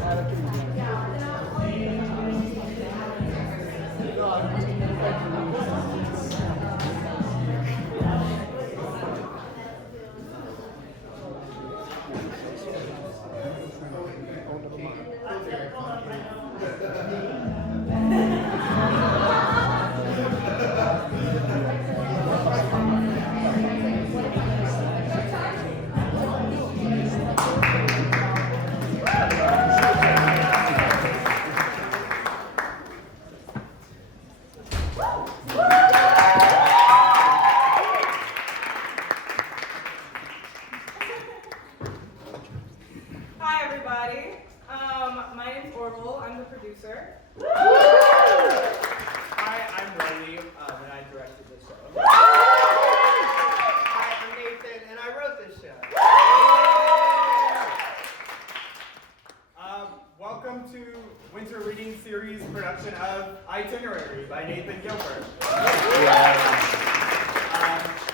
Hi, everybody. My name's Orville. I'm the producer. Hi, I'm Roie, and I directed this show. Hi, I'm Nathan, and I wrote this show. Welcome to Winter Reading Series production of Itinerary by Nathan Gilbert.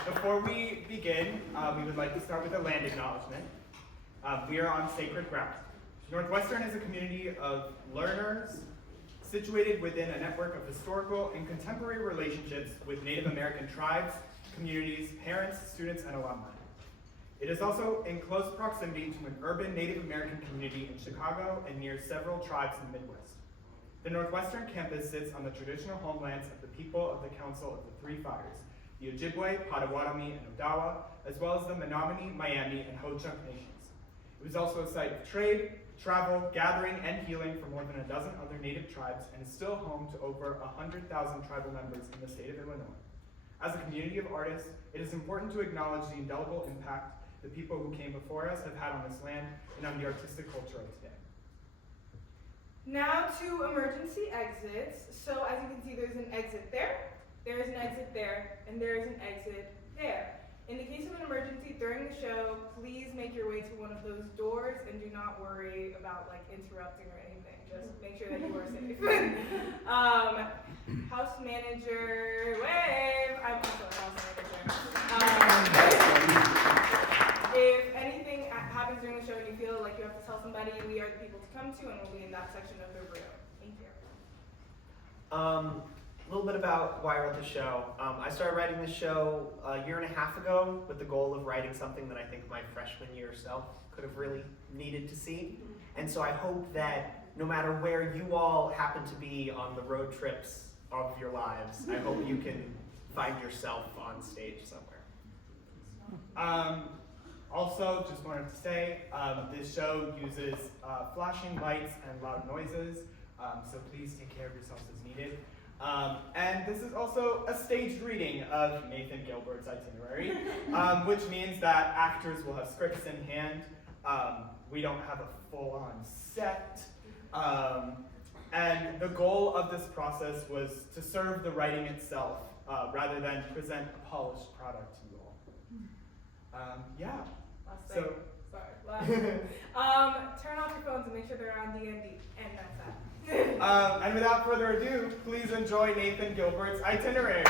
Before we begin, we would like to start with a land acknowledgement. We are on sacred ground. Northwestern is a community of learners situated within a network of historical and contemporary relationships with Native American tribes, communities, parents, students, and alumni. It is also in close proximity to an urban Native American community in Chicago and near several tribes in the Midwest. The Northwestern campus sits on the traditional homelands of the people of the Council of the Three Fires, the Ojibwe, Potawatomi, and Odawa, as well as the Menominee, Miami, and Ho-Chunk nations. It was also a site of trade, travel, gathering, and healing for more than a dozen other Native tribes, and is still home to over 100,000 tribal members in the state of Illinois. As a community of artists, it is important to acknowledge the indelible impact the people who came before us have had on this land and on the artistic culture of today. Now to emergency exits. So as you can see, there's an exit there, there is an exit there, and there is an exit there. In the case of an emergency during the show, please make your way to one of those doors and do not worry about interrupting or anything. Just make sure that you are safe. House manager, wave! I'm also a house manager. If anything happens during the show and you feel like you have to tell somebody, we are the people to come to, and we'll be in that section of the room. Thank you. A little bit about why I wrote the show. I started writing this show a year and a half ago with the goal of writing something that I think my freshman year self could have really needed to see. And so I hope that no matter where you all happen to be on the road trips of your lives, I hope you can find yourself on stage somewhere. Also, just wanted to say, this show uses flashing lights and loud noises, so please take care of yourselves as needed. And this is also a staged reading of Nathan Gilbert's Itinerary, which means that actors will have scripts in hand. We don't have a full-on set. And the goal of this process was to serve the writing itself, rather than present a polished product to you all. Yeah. Last thing. Last thing. Turn off your phones and make sure they're on D&D, and that's that. And without further ado, please enjoy Nathan Gilbert's Itinerary.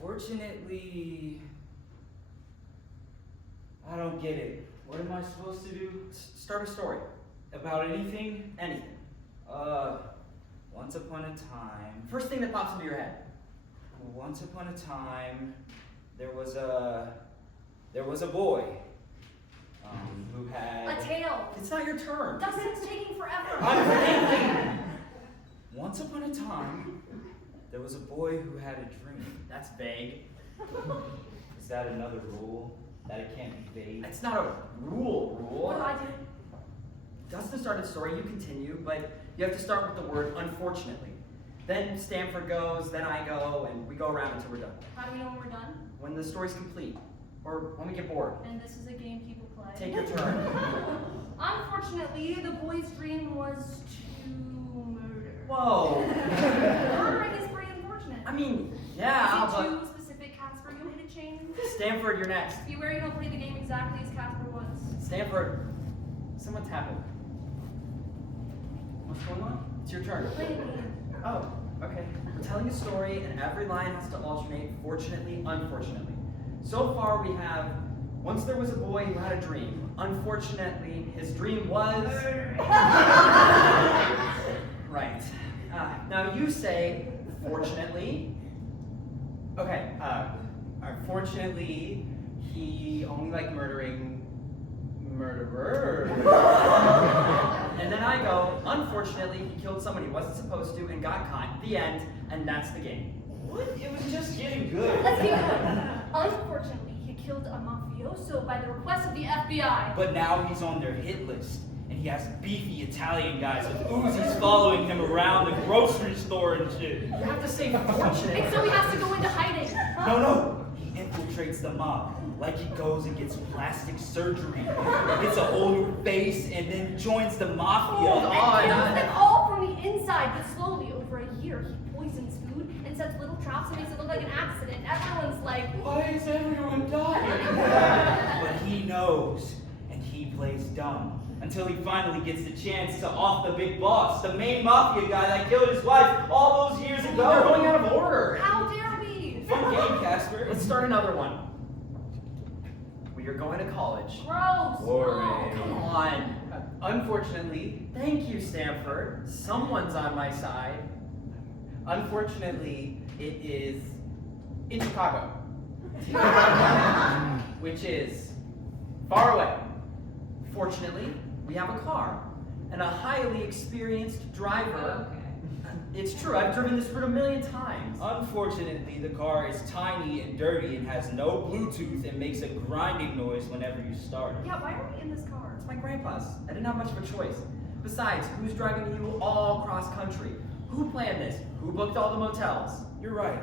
Fortunately, I don't get it. What am I supposed to do? Start a story. About anything? Anything. Once upon a time. First thing that pops into your head. Once upon a time, there was a boy who had a tail. It's not your turn. Dustin, it's taking forever. I'm thinking. Once upon a time, there was a boy who had a dream. That's vague. Is that another rule? That it can't be vague? It's not a rule. What do I do? Dustin started the story, you continue, but you have to start with the word unfortunately. Then Stanford goes, then I go, and we go around until we're done. How do we know when we're done? When the story's complete. Or when we get bored. And this is a game people play. Take your turn. Unfortunately, the boy's dream was to murder. Whoa. Murdering is pretty unfortunate. I mean, yeah, Is but... it too specific, Casper? You want me to change? Stanford, you're next. Beware you don't play the game exactly as Casper was. Stanford, someone's happened. What's going on? It's your turn. Play a game. Oh, okay. We're telling a story, and every line has to alternate, fortunately, unfortunately. So far, we have, once there was a boy who had a dream. Unfortunately, his dream was... Right. Now you say, fortunately. Okay, Unfortunately, he only liked murdering murderers. and then I go, unfortunately, he killed someone he wasn't supposed to and got caught. The end, and that's the game. What? It was just getting good. Let's keep going. Unfortunately, he killed a mafioso by the request of the FBI. But now he's on their hit list, and he has beefy Italian guys with Uzis following him around the grocery store and shit. You have to say fortunate. And so he has to go into hiding. No, he infiltrates the mob. Like he goes and gets plastic surgery, gets a whole new face, and then joins the mafia. And kills them all from the inside, but slowly, over a year, he poisons food and sets little traps and makes it look like an accident. Everyone's like, Why is everyone dying? But he knows, and he plays dumb. Until he finally gets the chance to off the big boss, the main mafia guy that killed his wife all those years ago. They're going out of order. how dare we? Fun game, Casper. Let's start another one. We are going to college. Gross. Boring. Come on. Unfortunately, Thank you, Stanford. Someone's on my side. unfortunately, it is in Chicago, which is far away. Fortunately, we have a car and a highly experienced driver. It's true, I've driven this route a million times. Unfortunately, the car is tiny and dirty and has no Bluetooth and makes a grinding noise whenever you start it. Yeah, why are we in this car? It's my grandpa's. I didn't have much of a choice. Besides, who's driving you all cross country? Who planned this? Who booked all the motels? You're right.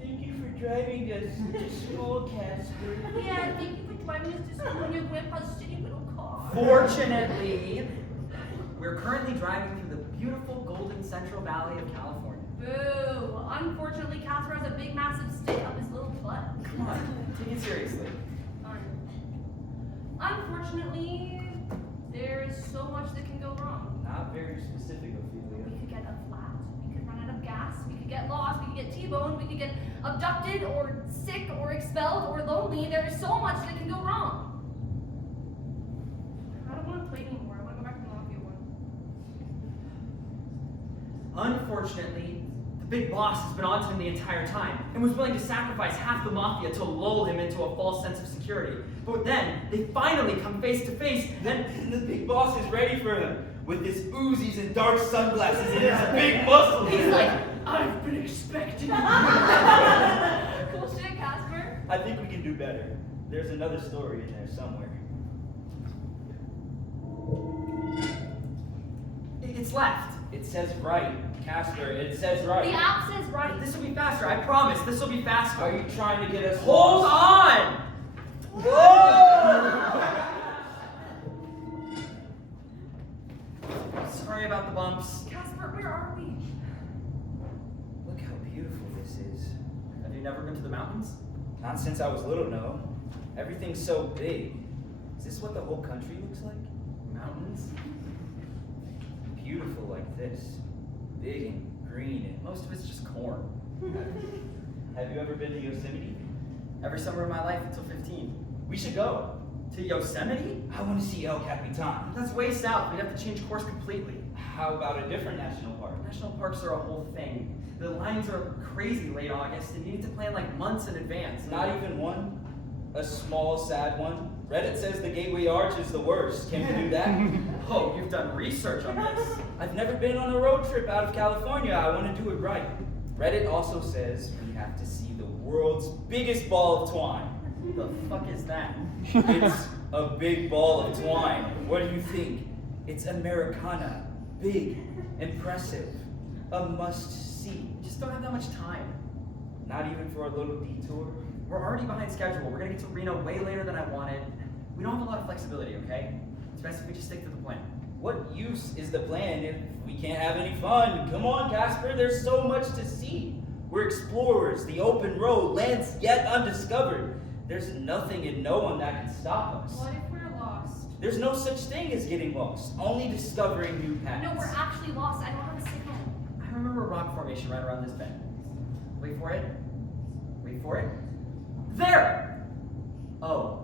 Thank you for driving us to school, Casper. Yeah, thank you for driving us to school in your grandpa's shitty little car. Fortunately, we're currently driving through the beautiful golden Central Valley of California. Boo. Unfortunately, Casper has a big, massive stick up his little butt. Come on, take it seriously. Unfortunately, there is so much that can go wrong. Not very specific, Ophelia. We could get a flat, we could run out of gas, we could get lost, we could get T-boned, we could get abducted or sick or expelled or lonely. There is so much that can go wrong. I don't want to play anymore. I want to go back to the mafia one. Unfortunately, the big boss has been on to him the entire time and was willing to sacrifice half the mafia to lull him into a false sense of security. But then, they finally come face to face. Then the big boss is ready for him with his Uzis and dark sunglasses and his big muscles. He's like, I've been expecting. cool shit, Casper. I think we can do better. There's another story in there somewhere. It's left. It says right, Casper. It says right. The app says right. This will be faster, I promise. This will be faster. Are you trying to get us Hold lost? on! Sorry about the bumps. Casper, where are we? Look how beautiful this is. Have you never been to the mountains? Not since I was little, no. Everything's so big. Is this what the whole country looks like? Mountains? Beautiful like this. Big and green and Most of it's just corn. Have you ever been to Yosemite? Every summer of my life until 15. We should go. To Yosemite? I want to see El Capitan. That's way south. We'd have to change course completely. How about a different national park? National parks are a whole thing. The lines are crazy late August, and you need to plan like months in advance. Not even one? A small, sad one? Reddit says the Gateway Arch is the worst. Can we do that? Oh, you've done research on this. I've never been on a road trip out of California. I want to do it right. Reddit also says we have to see the world's biggest ball of twine. The fuck is that? It's a big ball of twine. What do you think? It's Americana. Big. Impressive. A must-see. Just don't have that much time. Not even for a little detour. We're already behind schedule. We're gonna get to Reno way later than I wanted. We don't have a lot of flexibility, okay? It's best if we just stick to the plan. What use is the plan if we can't have any fun? Come on, Casper, there's so much to see. We're explorers, the open road, lands yet undiscovered. There's nothing and no one that can stop us. What if we're lost? There's no such thing as getting lost, only discovering new paths. No, we're actually lost. I don't have a signal. I remember a rock formation right around this bend. Wait for it. Wait for it. There! Oh.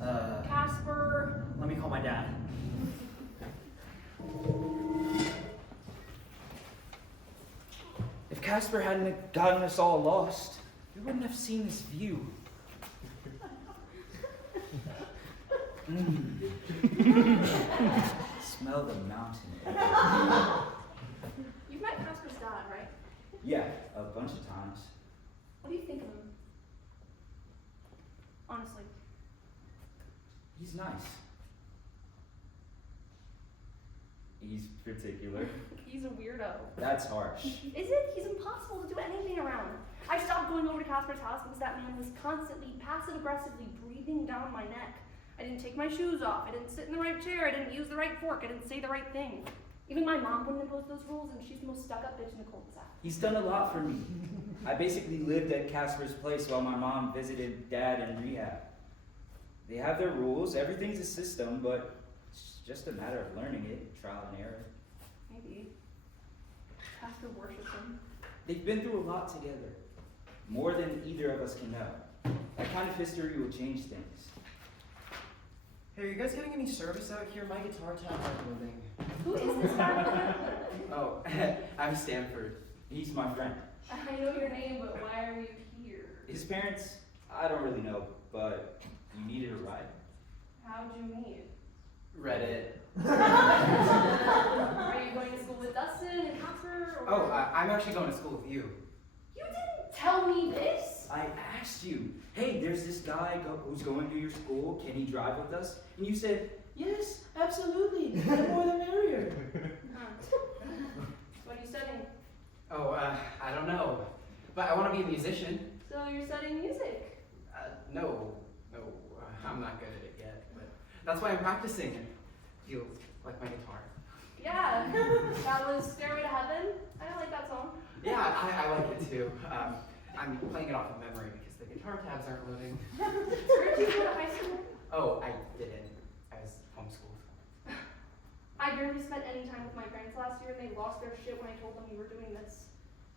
Casper. Let me call my dad. If Casper hadn't gotten us all lost, we wouldn't have seen this view. Smell the mountain air. You've met Casper's dad, right? Yeah, a bunch of times. What do you think of him? Honestly. He's nice. He's particular. He's a weirdo. That's harsh. Is it? He's impossible to do anything around. I stopped going over to Casper's house because that man was constantly, passive-aggressively breathing down my neck. I didn't take my shoes off. I didn't sit in the right chair. I didn't use the right fork. I didn't say the right thing. Even my mom wouldn't impose those rules, and she's the most stuck-up bitch in the cul-de-sac. He's done a lot for me. I basically lived at Casper's place while my mom visited Dad in rehab. They have their rules, everything's a system, but it's just a matter of learning it, trial and error. Maybe. Casper worships him. They've been through a lot together, more than either of us can know. That kind of history will change things. Hey, are you guys getting any service out here? My guitar tabs aren't moving. Who is this guy? Oh, I'm Stanford. He's my friend. I know your name, but why are you here? His parents, I don't really know, but you needed a ride. How'd you meet? Reddit. Are you going to school with Dustin and Casper? Or... Oh, I'm actually going to school with you. You didn't tell me this! I asked you, hey, there's this guy who's going to your school, can he drive with us? And you said, yes, absolutely, the more the merrier. What are you studying? Oh, I don't know. But I want to be a musician. So you're studying music? No, I'm not good at it yet. But that's why I'm practicing. It feels like my guitar. Yeah, that was Stairway to Heaven. I like that song. Yeah, I like it too. I'm playing it off of memory because the guitar tabs aren't loading. Where did you go to high school? Oh, I didn't. I was homeschooled. I barely spent any time with my parents last year, and they lost their shit when I told them we were doing this.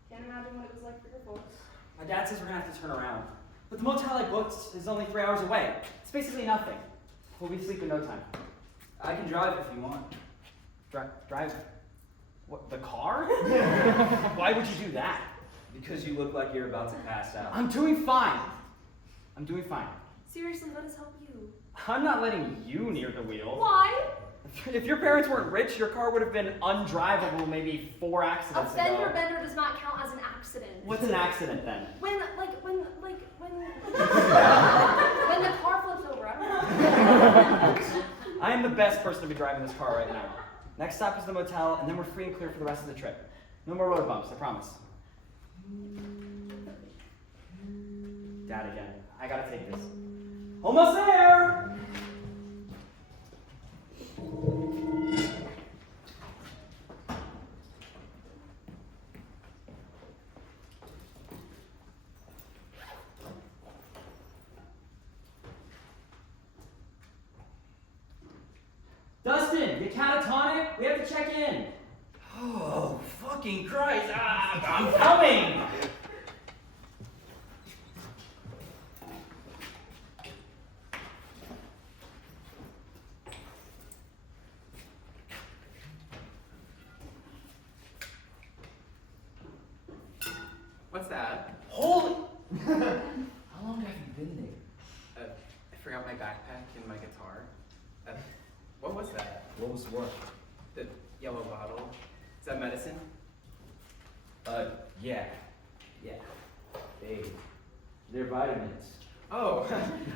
Can't imagine what it was like for your folks. My dad says we're gonna have to turn around. But the motel I booked is only 3 hours away. It's basically nothing. We'll be asleep in no time. I can drive if you want. Drive? What, the car? Why would you do that? Because you look like you're about to pass out. I'm doing fine. I'm doing fine. Seriously, let us help you. I'm not letting you near the wheel. Why? If your parents weren't rich, your car would have been undrivable maybe 4 A accidents fender ago. bender does not count as an accident. What's an accident then? When the car flips over, I don't know. I am the best person to be driving this car right now. Next stop is the motel, and then we're free and clear for the rest of the trip. No more road bumps, I promise. Dad again. I gotta take this. Almost there! Dustin, you catatonic? We have to check in. Oh, fucking Christ! I'm coming! What's that? Holy! How long have you been there? I forgot my backpack and my guitar. What was that? What was what? The yellow bottle. Is that medicine? Yeah. They're vitamins. Oh,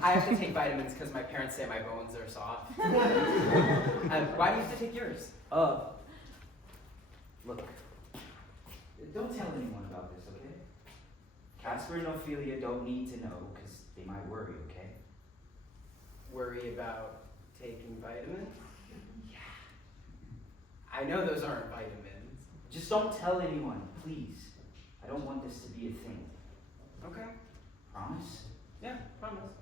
I have to take vitamins because my parents say my bones are soft. Why do you have to take yours? Look. Don't tell anyone about this, okay? Casper and Ophelia don't need to know, because they might worry, okay? Worry about taking vitamins? Yeah. I know those aren't vitamins. Just don't tell anyone, please. I don't want this to be a thing. Okay. Promise? Yeah, promise.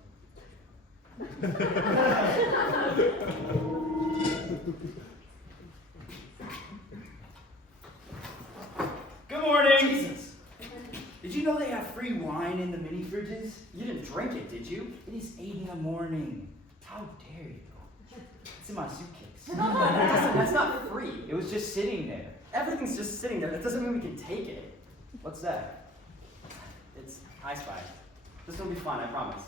Good morning! Jesus! Did you know they have free wine in the mini fridges? You didn't drink it, did you? It is 8 in the morning. How dare you? It's in my suitcase. That's not free. It was just sitting there. Everything's just sitting there. That doesn't mean we can take it. What's that? It's I Spy. This will be fun, I promise.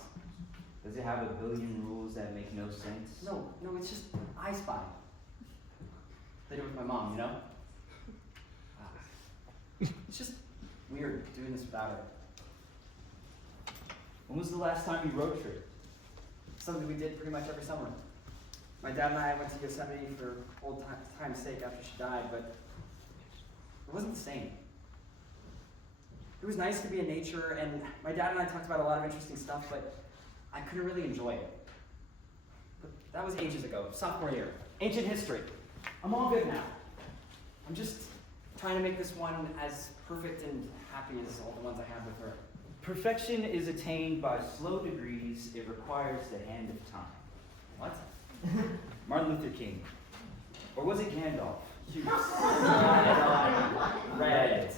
Does it have a billion rules that make no sense? No, it's just I Spy. I did it with my mom, you know? It's just weird doing this without her. When was the last time you road tripped? Something we did pretty much every summer. My dad and I went to Yosemite for old time's sake after she died, but it wasn't the same. It was nice to be in nature, and my dad and I talked about a lot of interesting stuff, but I couldn't really enjoy it. But that was ages ago, sophomore year. Ancient history. I'm all good now. I'm just trying to make this one as perfect and happy as all the ones I had with her. Perfection is attained by slow degrees. It requires the hand of time. What? Martin Luther King. Or was it Gandalf? You read.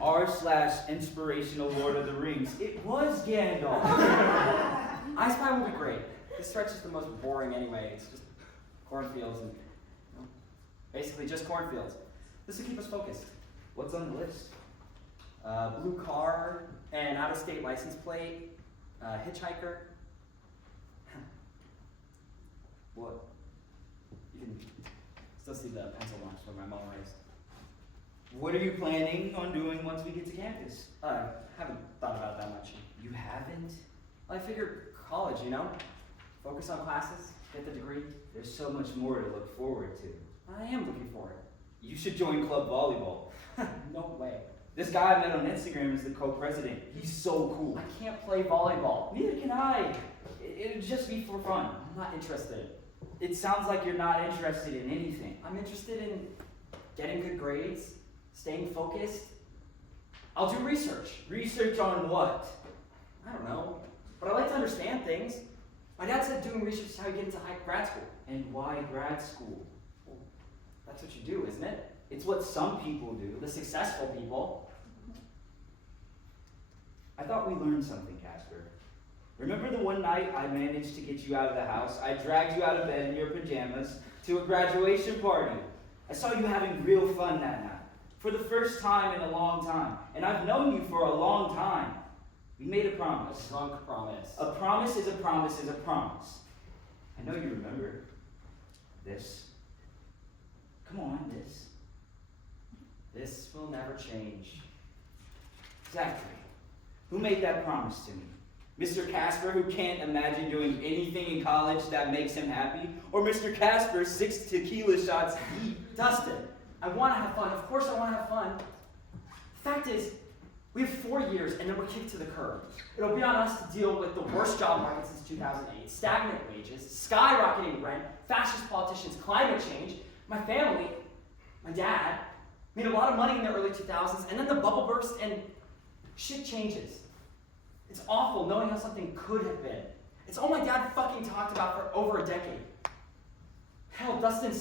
R/inspirational Lord of the Rings. It was Gandalf. I Spy will be great. This stretch is the most boring anyway. It's just cornfields and, basically just cornfields. This will keep us focused. What's on the list? Blue car, an out-of-state license plate, hitchhiker. What? You can still see the pencil marks where my mom raised. What are you planning on doing once we get to campus? Haven't thought about that much. You haven't? I figured college, Focus on classes, get the degree. There's so much more to look forward to. I am looking for it. You should join club volleyball. No way. This guy I met on Instagram is the co-president. He's so cool. I can't play volleyball. Neither can I. It'd just be for fun. I'm not interested. It sounds like you're not interested in anything. I'm interested in getting good grades, staying focused. I'll do research. Research on what? I don't know, but I like to understand things. My dad said doing research is how you get into grad school. And why grad school? Well, that's what you do, isn't it? It's what some people do. The successful people. I thought we learned something, Casper. Remember the one night I managed to get you out of the house? I dragged you out of bed in your pajamas to a graduation party. I saw you having real fun that night. For the first time in a long time. And I've known you for a long time. We made a promise. A drunk promise. A promise is a promise is a promise. I know you remember. This. Come on, this. This will never change. Exactly. Who made that promise to me? Mr. Casper, who can't imagine doing anything in college that makes him happy? Or Mr. Casper, 6 tequila shots deep? Dustin, I want to have fun. Of course I want to have fun. The fact is, we have 4 years and then we're kicked to the curb. It'll be on us to deal with the worst job market since 2008, stagnant wages, skyrocketing rent, fascist politicians, climate change. My family, my dad, made a lot of money in the early 2000s, and then the bubble burst and shit changes. It's awful knowing how something could have been. It's all my dad fucking talked about for over a decade. Hell, Dustin,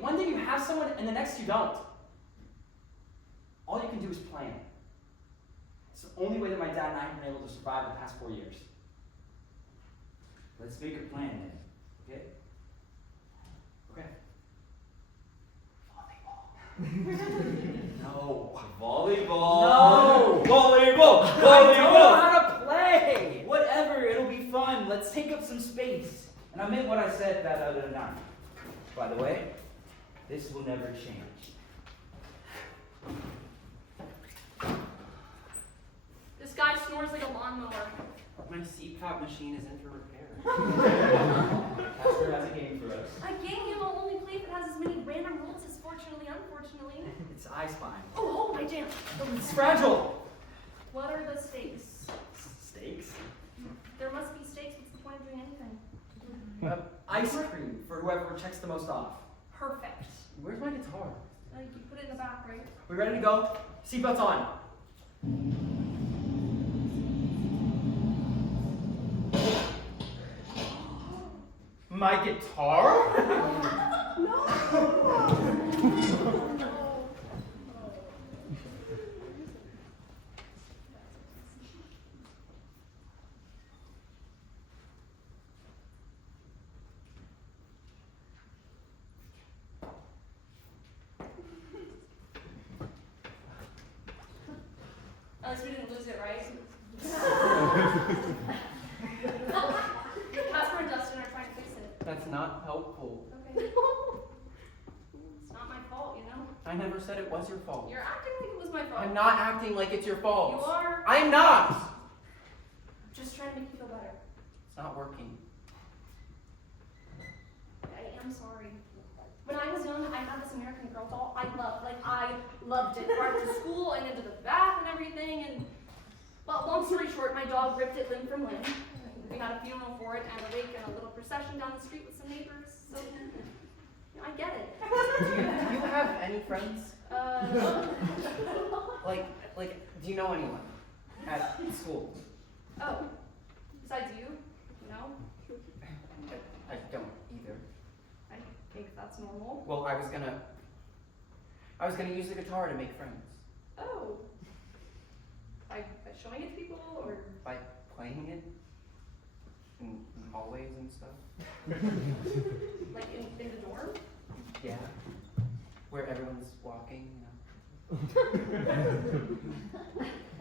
one day you have someone and the next you don't. All you can do is plan. It's the only way that my dad and I have been able to survive the past 4 years. Let's make a plan then, okay? Okay. No. Volleyball. No. Volleyball. I Volleyball. don't know how to play! Whatever, it'll be fun. Let's take up some space. And I meant what I said that other night. By the way, this will never change. This guy snores like a lawnmower. My CPAP machine is in for repair. Casper has a game for us. A game you will only play if it has as many random rules as fortunately, unfortunately. It's I Spy. Oh, my jam. It's fragile. What What are the stakes? Steaks? There must be stakes. What's the point of doing anything? Ice cream for whoever checks the most off. Perfect. Where's my guitar? You put it in the back, right? We ready to go? Seatbelts on. My guitar? At least we didn't lose it, right? Casper and Dustin are trying to fix it. That's not helpful. Okay. It's not my fault, you know? I never said it was your fault. You're acting like it was my fault. I'm not acting like it's your fault. You are. I'm not! Just trying to make you feel better. It's not working. I am sorry. When I was young, I had this American Girl doll I loved. Like, I loved it. Right to school and into the bath and everything. And, well, long story short, my dog ripped it limb from limb. We had a funeral for it and a wake and a little procession down the street with some neighbors. So, you know, I get it. Do you have any friends? Like, do you know anyone at school? Oh, besides you, no? I don't either. I think that's normal. Well, I was gonna use the guitar to make friends. Oh. By showing it to people, or? By playing it in hallways and stuff. Like in the dorm? Yeah. Where everyone's walking, you know.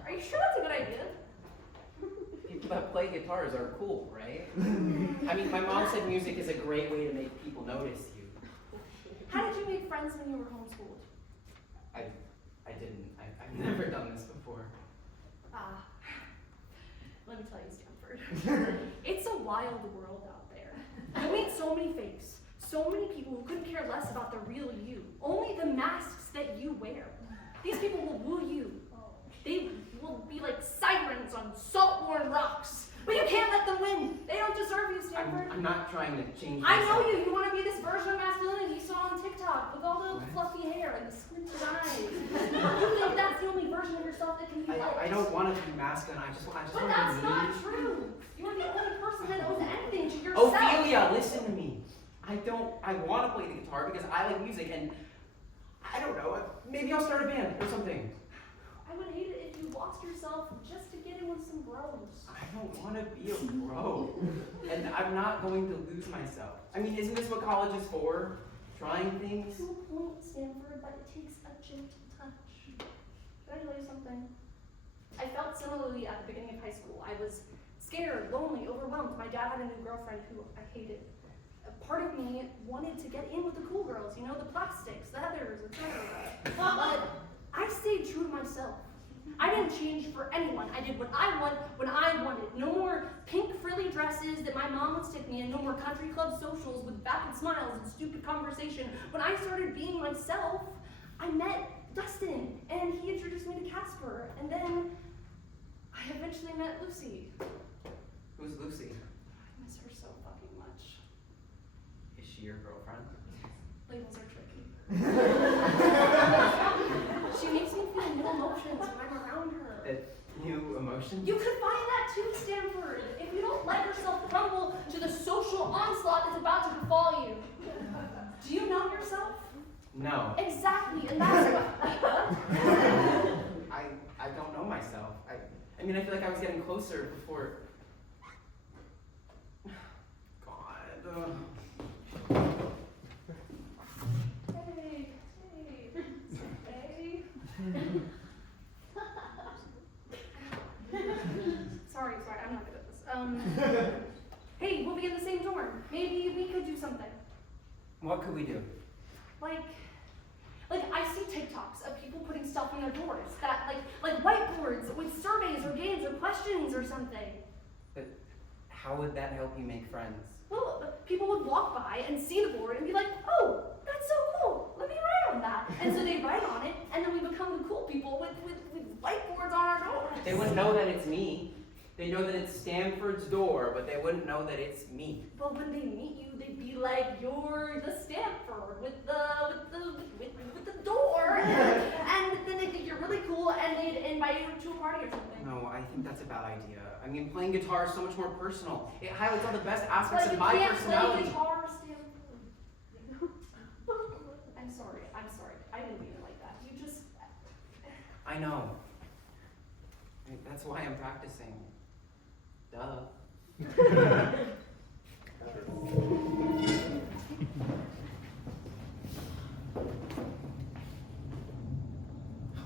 Are you sure that's a good idea? People that play guitars are cool, right? I mean, my mom said music is a great way to make people notice you. How did you make friends when you were homeschooled? I didn't. I've never done this before. Ah, let me tell you, Stanford. It's a wild world out there. You meet so many fakes, so many people who couldn't care less about the real you, only the masks that you wear. These people will woo you. They will be like sirens on salt-worn rocks. But you can't let them win. They don't deserve you, Stanford. I'm not trying to change I myself. know you. You want to be this version of masculinity you saw on TikTok with all the fluffy hair and the squinted eyes. You think that's the only version of yourself that can be liked. I don't want to be masculine. I just But want that's to be not me. true. You're the only person that owes anything to yourself. Ophelia, listen to me. I want to play the guitar because I like music and I don't know, maybe I'll start a band or something. I would hate it if you lost yourself just to get in with some bros. I don't want to be a bro. And I'm not going to lose myself. I mean, isn't this what college is for? Trying things? To a point, Stanford, but it takes a gentle touch. Can I tell you something? I felt similarly at the beginning of high school. I was scared, lonely, overwhelmed. My dad had a new girlfriend who I hated. A part of me wanted to get in with the cool girls, you know, the plastics, the Heathers, etc. But I stayed true to myself. I didn't change for anyone. I did what I want when I wanted. No more pink frilly dresses that my mom would stick me in. No more country club socials with vapid smiles and stupid conversation. When I started being myself, I met Dustin, and he introduced me to Casper, and then I eventually met Lucy. Who's Lucy? I miss her so fucking much. Is she your girlfriend? Labels are tricky. She makes me feel new emotions when I'm around her. New emotion? You could find that too, Stanford, if you don't let yourself crumble to the social onslaught that's about to befall you. Do you know yourself? No. Exactly, and that's what... I don't know myself. I mean, I feel like I was getting closer before... God. Hey. Sorry, I'm not good at this. Hey, we'll be in the same dorm. Maybe we could do something. What could we do? Like I see TikToks of people putting stuff on their doors that, like whiteboards with surveys or games or questions or something. But how would that help you make friends? Well, people would walk by and see the board and be like, oh, that's so cool, let me write on that. And so they write on it, and then we become the cool people with whiteboards on our doors. They wouldn't know that it's me. They know that it's Stanford's door, but they wouldn't know that it's me. Well, when they meet you, they'd be like, "You're the Stanford with the door," and then they think you're really cool, and they'd invite you to a party or something. No, I think that's a bad idea. I mean, playing guitar is so much more personal. It highlights all the best aspects But of you my can't personality. play guitar, Stanford. I'm sorry. I didn't mean it like that. You just. I know. That's why I'm practicing. Duh.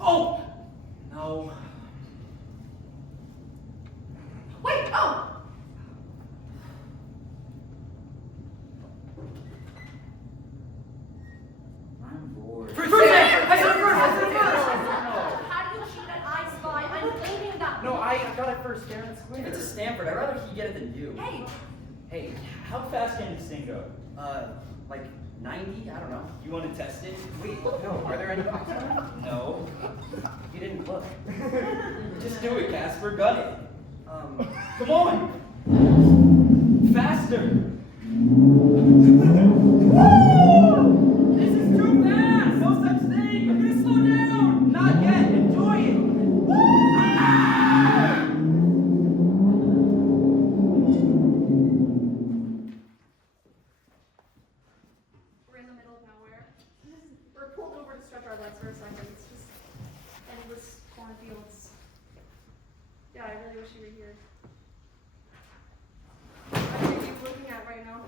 Oh! No. Wait! Oh! I'm bored. How do you cheat at I Spy? I'm blaming that. No, I got it first, fair and square. If it's a Stanford, I'd rather he get it than you. Hey, Hey, how fast can this thing go? Like 90? I don't know. You want to test it? Wait, no, are there any clocks around? No. You didn't look. Just do it, Casper. Gun it. Come on. Faster. This is too fast! No such thing! I'm gonna slow down! Not yet! Enjoy it! we're in the middle of nowhere. We're pulled over to stretch our legs for a second. It's just endless cornfields. Yeah, I really wish you were here. What are you looking at right now?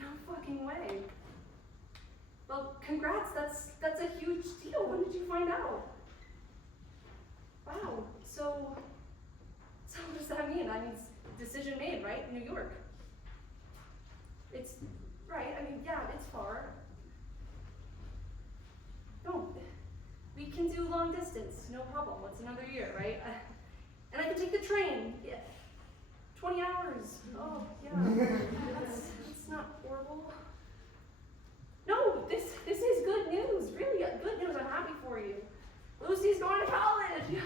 No fucking way. Well, congrats. That's a huge deal. When did you find out? Wow. So what does that mean? I mean, it's decision made, right? New York. It's right. I mean, yeah, it's far. No, we can do long distance. No problem. What's another year, right? And I can take the train. Yeah. 20 hours. Oh, yeah. That's not horrible. No, this is good news. Really good news. I'm happy for you. Lucy's going to college. Yeah.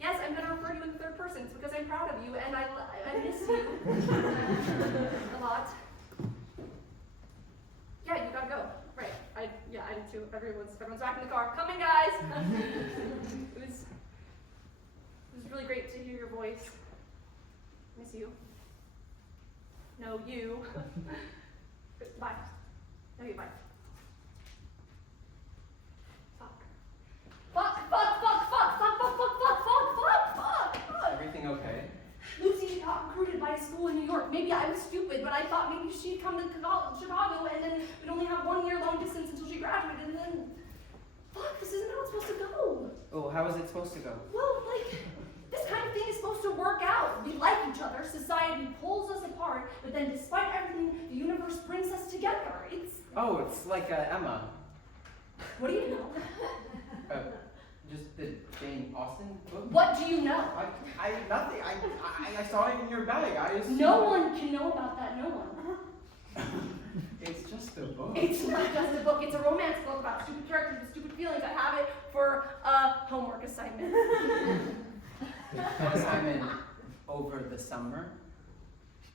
Yes, I'm going to refer to you in the third person. It's because I'm proud of you and I miss you a lot. Yeah, you gotta go. Right. I did too. Everyone's back in the car. Come in, guys. It was really great to hear your voice. Miss you. No, you. Bye. Okay, bye. Fuck. Everything okay? Lucy got recruited by a school in New York. Maybe I was stupid, but I thought maybe she'd come to Chicago and then we'd only have 1 year long distance until she graduated and then... Fuck, this isn't how it's supposed to go. Oh, how is it supposed to go? Well, this kind of thing is supposed to work out. We like each other, society pulls us apart, but then despite everything, the universe brings us together. Oh, it's like Emma. What do you know? Just the Jane Austen book? What do you know? Nothing. I saw it in your bag. No one can know about that, no one. It's just a book. It's not just a book, it's a romance book about stupid characters and stupid feelings. I have it for a homework assignment. Assignment over the summer.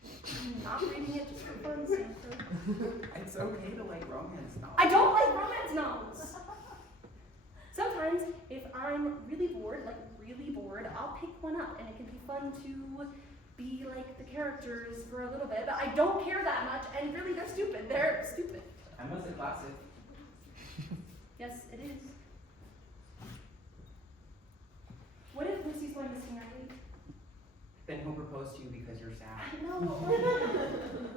I'm not reading it just for fun, Stanford. It's okay to like romance novels. I don't like romance novels. Sometimes, if I'm really bored, I'll pick one up, and it can be fun to be like the characters for a little bit, but I don't care that much, and really they're stupid. They're stupid. Emma's a classic. Yes, it is. What if Lucy's going missing that week? Then he'll propose to you because you're sad. I know.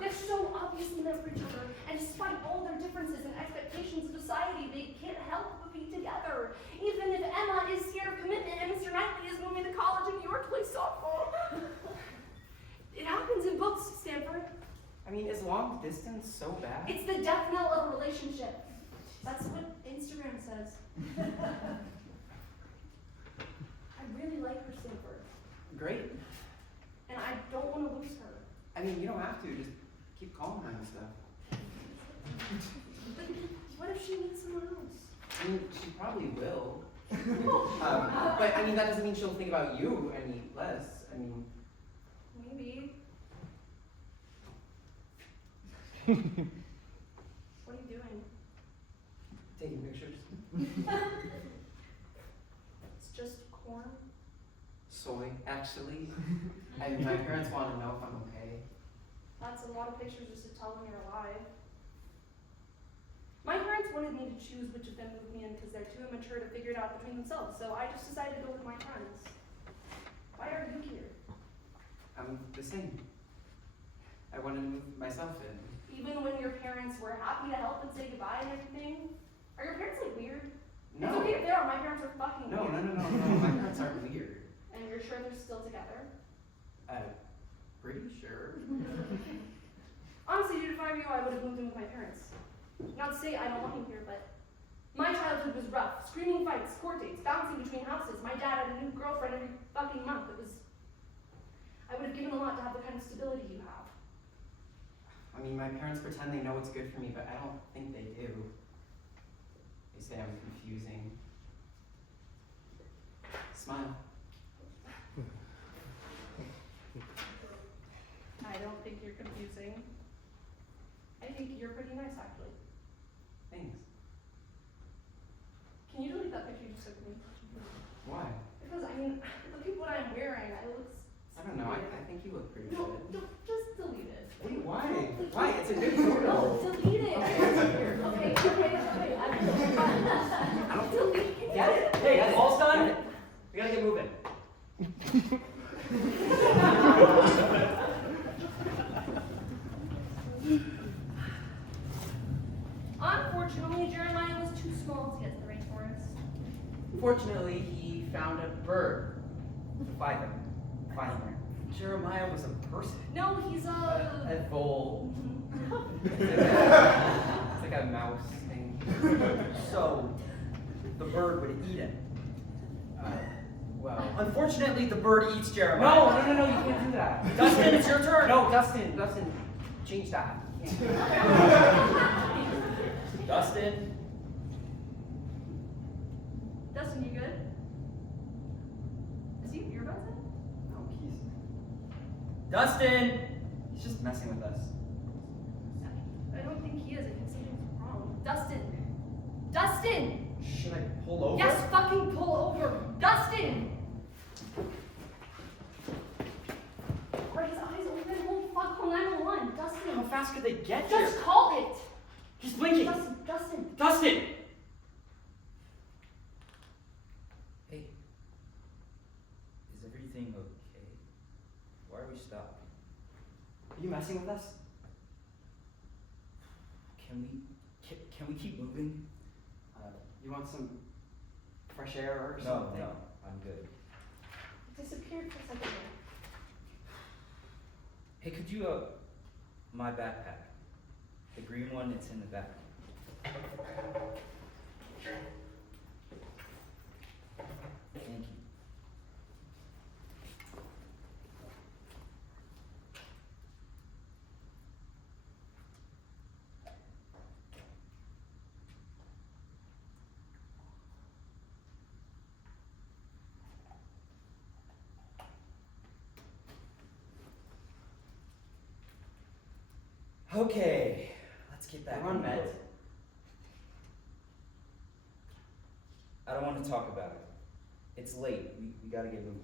They're so obviously meant for each other, and despite all their differences and expectations of society, they can't help but be together. Even if Emma is scared of commitment and Mr. Knightley is moving to college in New York to play softball. It happens in books, Stanford. I mean, is long distance so bad? It's the death knell of a relationship. That's what Instagram says. I really like her, Stanford. Great. And I don't want to lose her. I mean, you don't have to. Just keep calling her and stuff. But what if she meets someone else? I mean, she probably will. But I mean, that doesn't mean she'll think about you any less. I mean, Maybe. What are you doing? taking pictures. It's just corn. Soy, actually. I mean, my parents want to know if I'm okay. That's a lot of pictures just to tell them you're alive. My parents wanted me to choose which of them moved me in because they're too immature to figure it out between themselves, so I just decided to go with my friends. Why are you here? I'm the same. I wanted to move myself in. Even when your parents were happy to help and say goodbye and everything? Are your parents like weird? No. It's okay if they are, my parents are fucking No, weird. no. My parents aren't weird. And you're sure they're still together? Pretty sure. Honestly, dude, if I were you, I would have moved in with my parents. Not to say I don't want you here, but my childhood was rough. Screaming fights, court dates, bouncing between houses. My dad had a new girlfriend every fucking month. I would have given a lot to have the kind of stability you have. I mean, my parents pretend they know what's good for me, but I don't think they do. They say I'm confusing. Smile. I don't think you're confusing. I think you're pretty nice, actually. Thanks. Can you delete that picture you just took of me? Why? Because, I mean, look at what I'm wearing. I look... I don't know. I think you look pretty No, good. just delete it. Wait, why? Please. Why? It's a good photo. No, delete it. Okay. I will. I don't Delete it. get it. Hey, Get it. all's done? Get it. We gotta get moving. Unfortunately, Jeremiah was too small to get to the rainforest. Fortunately, he found a bird. Finally. Jeremiah was a person. No, he's A vole. Mhm. It's like a mouse thing. So, the bird would eat him. Well. Unfortunately, the bird eats Jeremiah. No, you can't do that. Dustin, it's your turn. No, Dustin, change that. Dustin. Dustin, you good? Is he your earbuds in? No, Dustin. he's just messing with us. I don't think he is. I think something's wrong. Dustin! Should I pull over? Yes, fucking pull over! Dustin! Are his eyes open? Holy fuck, call 911. Dustin! How fast could they get here? Just call it! He's blinking. Dustin! Dustin! Hey, is everything okay? Why are we stopped? Are you messing with us? Can we keep moving? You want some fresh air or No, something? I'm good. It disappeared for a second there. Hey, could you, my backpack. The green one, it's in the back. Thank you. Okay, let's get back We're on on the meds. road. I don't want to talk about it. It's late. We gotta get moving.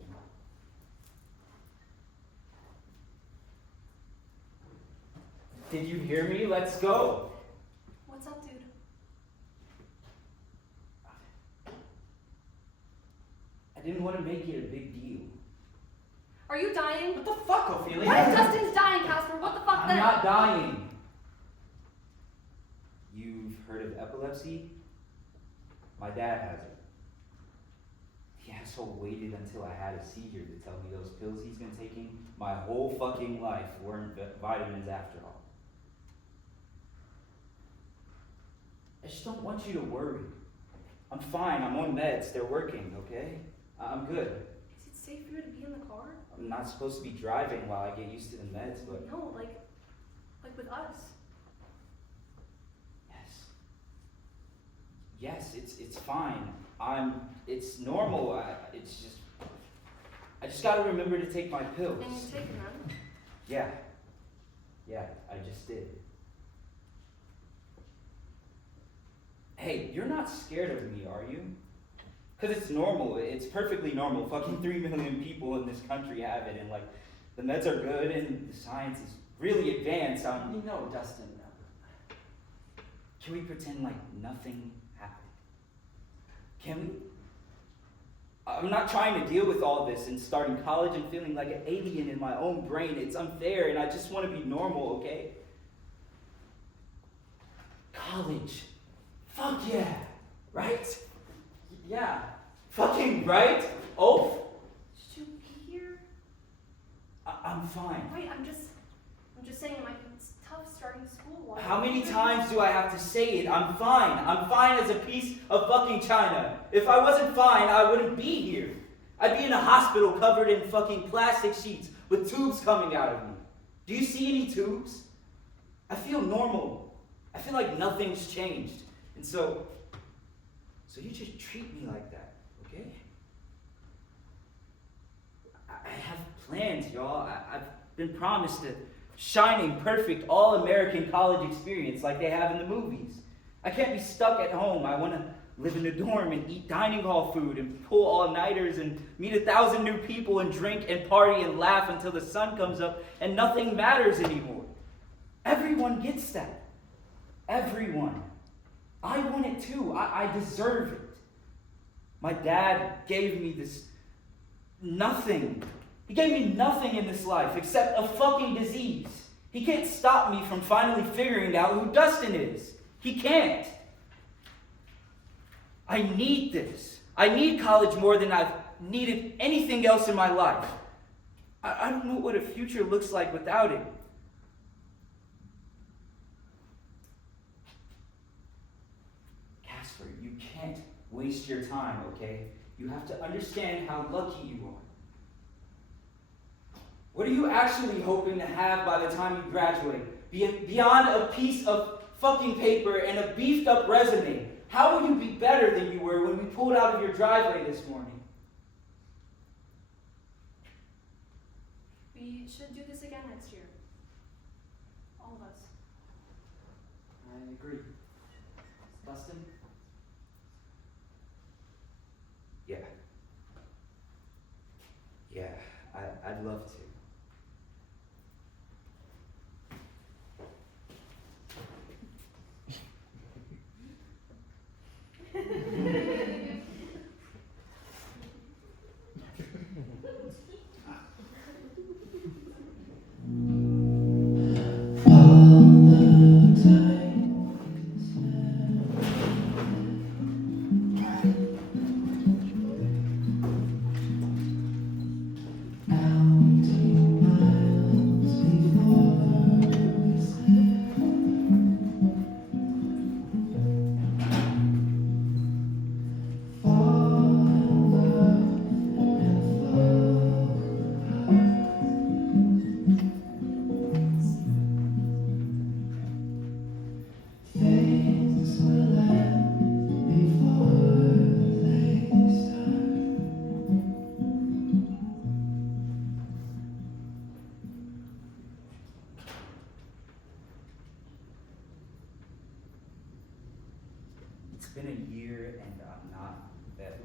Did you hear me? Let's go. What's up, dude? I didn't want to make it a big deal. Are you dying? What the fuck, Ophelia? What if Dustin's dying, Casper? What the fuck I'm then? not dying. You've heard of epilepsy? My dad has it. The asshole waited until I had a seizure to tell me those pills he's been taking my whole fucking life weren't vitamins after all. I just don't want you to worry. I'm fine. I'm on meds. They're working, okay? I'm good. Is it safe for you to be in the car? I'm not supposed to be driving while I get used to the meds, but No, like with us. yes, it's fine. It's normal. I just gotta remember to take my pills. And you've taken them. Yeah, I just did. Hey, you're not scared of me, are you? Because it's normal. It's perfectly normal. Fucking 3 million people in this country have it, and like, the meds are good, and the science is really advanced. No, Dustin, no. Can we pretend like nothing happened? Can we? I'm not trying to deal with all this and starting college and feeling like an alien in my own brain. It's unfair, and I just want to be normal, okay? College. Fuck yeah. Right? Yeah. Fucking right? Oh, Should you be here? I'm fine. Wait, I'm just saying it's tough starting school. How many times do I have to say it? I'm fine. I'm fine as a piece of fucking china. If I wasn't fine, I wouldn't be here. I'd be in a hospital covered in fucking plastic sheets with tubes coming out of me. Do you see any tubes? I feel normal. I feel like nothing's changed. And so you just treat me like that, okay? I have plans, y'all. I've been promised a shining, perfect, all-American college experience like they have in the movies. I can't be stuck at home. I want to live in a dorm and eat dining hall food and pull all-nighters and meet 1,000 new people and drink and party and laugh until the sun comes up and nothing matters anymore. Everyone gets that. Everyone. I want it too. I deserve it. My dad gave me this nothing. He gave me nothing in this life except a fucking disease. He can't stop me from finally figuring out who Dustin is. He can't. I need this. I need college more than I've needed anything else in my life. I don't know what a future looks like without it. Casper, you can't waste your time, okay? You have to understand how lucky you are. What are you actually hoping to have by the time you graduate? Beyond a piece of fucking paper and a beefed up resume. How will you be better than you were when we pulled out of your driveway this morning? We should do this again next year. All of us. I agree. Dustin? Yeah, I'd love to. It's been a year and I'm not better.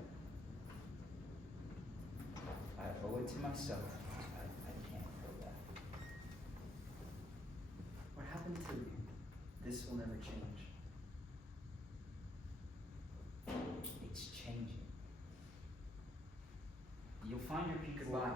I owe it to myself. I can't go back. What happened to you? This will never change. It's changing. You'll find your peak of life.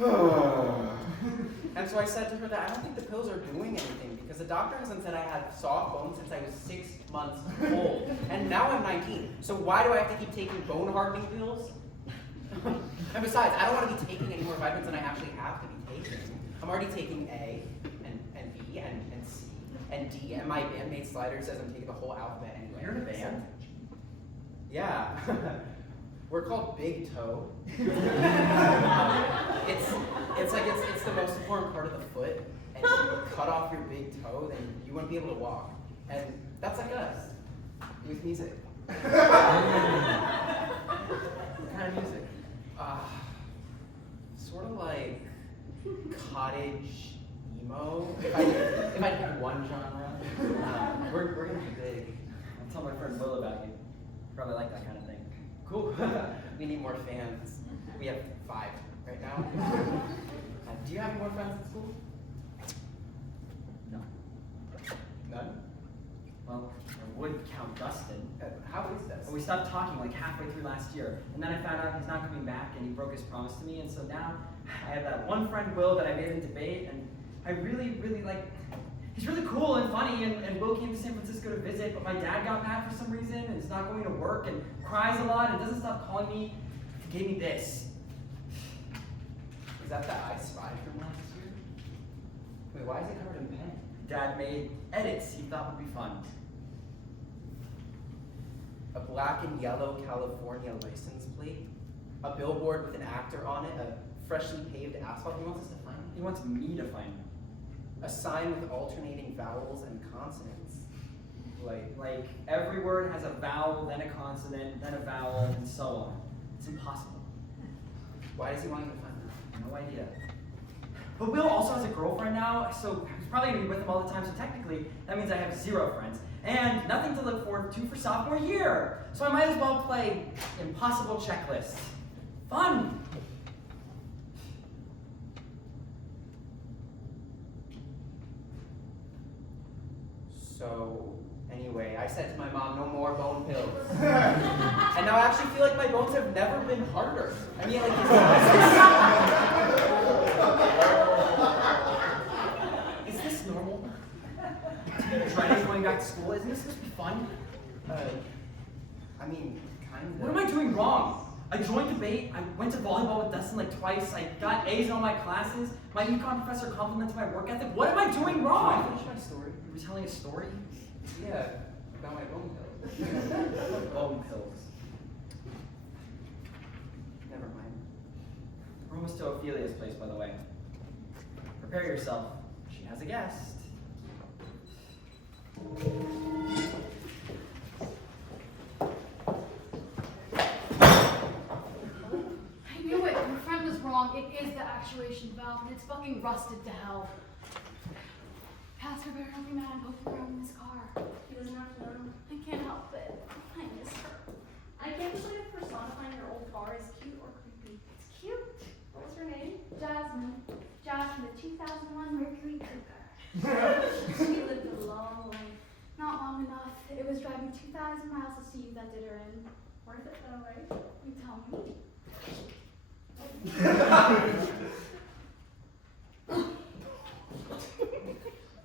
Goodbye. And so I said to her that I don't think the pills are doing anything because the doctor hasn't said I had soft bones since I was 6 months old. And now I'm 19. So why do I have to keep taking bone hardening pills? And besides, I don't want to be taking any more vitamins than I actually have to be taking. I'm already taking A and B and C and D, and my bandmate Slager says I'm taking the whole alphabet anyway. You're in a band? Yeah. We're called Big Toe. It's the most important part of the foot, and if you cut off your big toe, then you wouldn't be able to walk. And that's like us, with music. What kind of music? Sort of like cottage emo. If I pick one genre, we're gonna be big. I'll tell my friend Will about you. Probably like that kind of thing. Cool. We need more fans. We have 5 right now. Do you have any more friends at school? No. None? Well, I would count Dustin. How is this? But we stopped talking like halfway through last year. And then I found out he's not coming back and he broke his promise to me. And so now I have that one friend, Will, that I made in debate. And I really, really like, he's really cool and funny. And Will came to San Francisco to visit, but my dad got mad for some reason and is not going to work and cries a lot and doesn't stop calling me. He gave me this. Is that the I Spy from last year? Wait, why is it covered in pen? Dad made edits he thought would be fun. A black and yellow California license plate, a billboard with an actor on it, a freshly paved asphalt. He wants us to find it. He wants me to find him. A sign with alternating vowels and consonants. Like every word has a vowel, then a consonant, then a vowel, and so on. It's impossible. Why does he want you to find that? No idea. But Will also has a girlfriend now, so he's probably gonna be with him all the time, so technically that means I have 0 friends. And nothing to look forward to for sophomore year. So I might as well play Impossible Checklist. Fun! So, anyway, I said to my mom, no more bone pills. And now I actually feel like my bones have never been harder. I mean, like, Is this normal? Dreading going back to school? Isn't this supposed to be fun? I mean, kind of. What am I doing wrong? I joined debate, I went to volleyball with Dustin like twice, I got A's in all my classes, my econ professor complimented my work ethic. What am I doing Can I wrong? finish my story? You were telling a story? Yeah, about my bone pills. Bone pills. Never mind. We're almost to Ophelia's place, by the way. Prepare yourself. She has a guest. I knew it. My friend was wrong. It is the actuation valve, and it's fucking rusted to hell. Pastor better not be mad. I'm poking around in this car. He doesn't have to know. I can't help it. I miss her. I can't believe personifying your old car is cute or creepy. It's cute. What was her name? Jasmine. Jasmine, the 2001 Mercury Cougar. She lived a long life. Not long enough. It was driving 2,000 miles to see you that did her in. Worth it though, right? You tell me.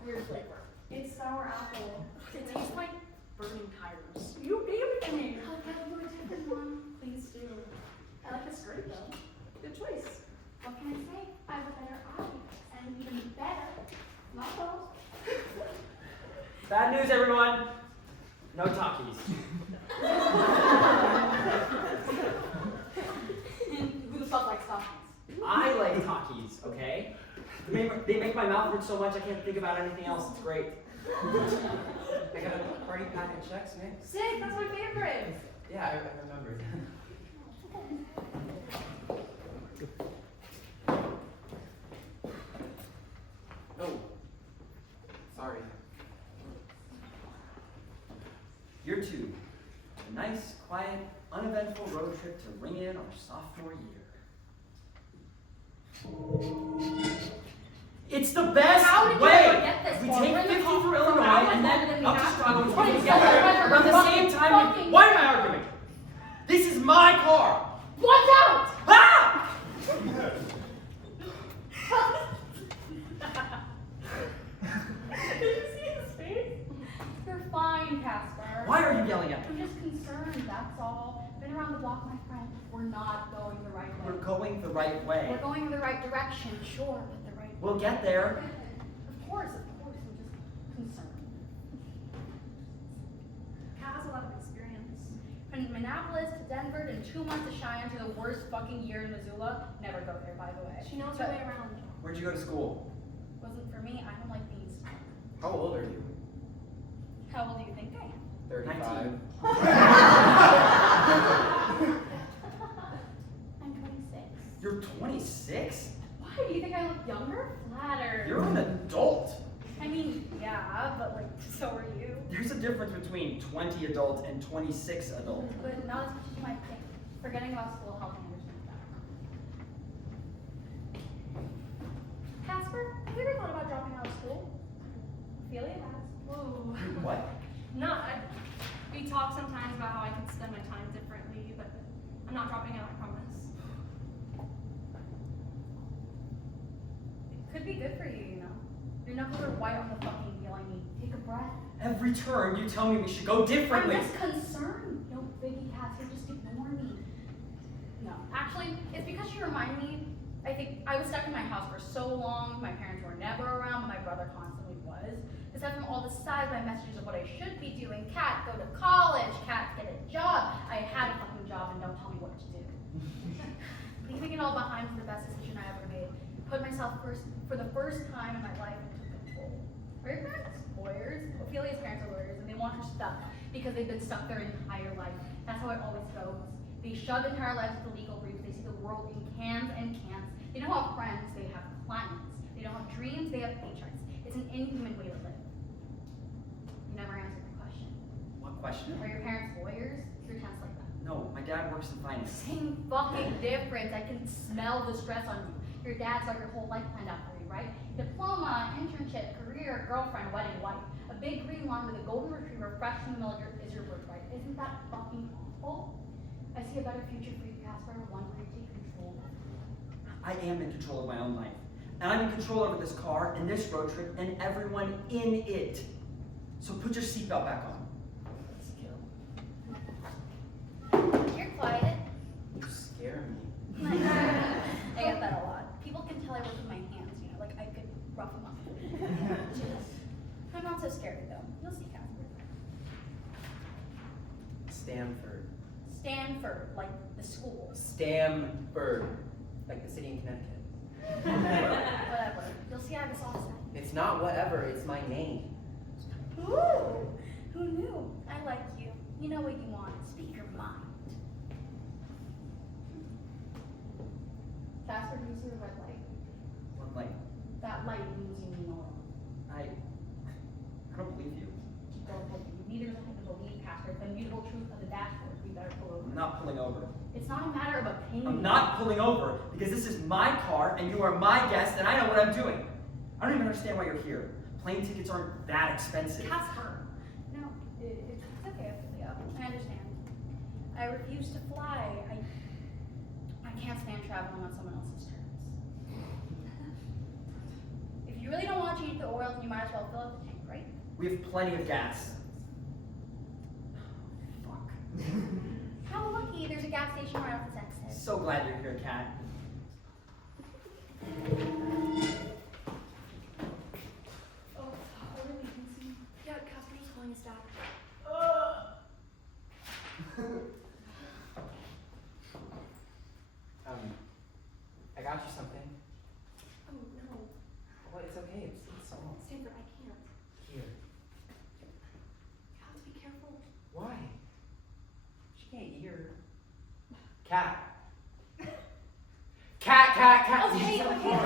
Weird flavor. It's sour apple. It tastes like burning tires. You gave it to me. I'll get you a different one. Please do. I like the skirt though. Good choice. What can I say? I have a better eye. And even better, muscles. Bad news, everyone. No talkies. Who the fuck likes talkies? I like talkies, okay? They make my mouth hurt so much I can't think about anything else. It's great. I got a party pack of checks, man. Sick, that's my favorite. Yeah, I remembered. Oh, sorry. Year 2. A nice, quiet, uneventful road trip to ring in our sophomore year. It's the best How did you way! ever get this We far? take We're in the 50 car for for Illinois hours and longer then than we up to have to. Chicago and What put is together that? around the same time. Fucking- Why am I arguing? This is my car! Watch out! Ah! Did you see his face? You're fine, Casper. Why are you yelling at I'm me? just concerned, that's all. Been around the block, my friend. We're not going the right way. We're going the right way. We're going in the right direction, sure, but the right way. We'll get there. Of course, we're just concerned. Kat has a lot of experience. From Minneapolis to Denver in 2 months to Cheyenne to the worst fucking year in Missoula. Never go there, by the way. She knows her way around. Where'd you go to school? Wasn't for me. I don't like these. How old are you? How old do you think I am? 35. I'm 26. You're 26? Why? Do you think I look younger? Flattered. You're an adult. I mean, yeah, but like, so are you. There's a difference between 20 adult and 26 adult. But not as much as you might think. Forgetting about school helped me understand that. Casper, have you ever thought about dropping out of school? Ophelia has. Whoa. What? We talk sometimes about how I can spend my time differently, but I'm not dropping out, I promise. It could be good for you, you know? Your knuckles are white on the fucking wheel. I mean, take a breath. Every turn you tell me we should go differently. I'm just concerned. No biggie, Casper, just ignore me. No, actually, it's because you remind me. I think I was stuck in my house for so long. My parents were never around, but my brother constantly was. Aside from all the sides, my messages of what I should be doing. Cat, go to college. Cat, get a job. I had a fucking job, and don't tell me what to do. Leaving it all behind was the best decision I ever made. Put myself first for the first time in my life and took control. Are your parents lawyers? Ophelia's parents are lawyers, and they want her stuck because they've been stuck their entire life. That's how it always goes. They shove entire lives with the legal briefs. They see the world in cans and cans. They don't have friends, they have clients. They don't have dreams, they have paychecks. It's an inhuman way to live. You never answered my question. What question? Are your parents lawyers? Your tense like that. No, my dad works in finance. Same fucking difference. I can smell the stress on you. Your dad's got your whole life planned out for you, right? Diploma, internship, career, girlfriend, wedding, wife. A big green lawn with a golden retriever fresh from the mill is your birthright. Isn't that fucking awful? I see a better future for you, Casper. One where you take control. I am in control of my own life. And I'm in control over this car and this road trip and everyone in it. So put your seatbelt back on. You're quiet. You scare me. I get that a lot. People can tell I work with my hands, you know, like I could rough them up. I'm not so scary though. You'll see, Casper. Stanford. Stanford, like the school. Stanford. Like the city in Connecticut. Whatever. You'll see I have this all set. It's not whatever, it's my name. Ooh, who knew? I like you. You know what you want. Speak your mind. Casper, do you see the red light? What light? That light means you mean Nora. I don't believe you. Don't believe. Neither do I have to believe, Casper. It's the immutable truth of the dashboard. We better pull over. I'm not pulling over. It's not a matter of opinion. I'm not pulling over because this is my car and you are my guest and I know what I'm doing. I don't even understand why you're here. Plane tickets aren't that expensive. Casper. No, it's okay, Ophelia. I understand. I refuse to fly. I can't stand traveling on someone else's terms. If you really don't want to change the oil, then you might as well fill up the tank, right? We have plenty of gas. Fuck. How lucky, there's a gas station right off this exit. So glad you're here, Kat. Oh, really busy. Yeah, Casper was calling his dad. I got you something. Oh, no. Well, it's okay, it's small. Stanford, I can't. Here. You have to be careful. Why? She can't hear. Cat. Cat. Okay, She's in the okay. car.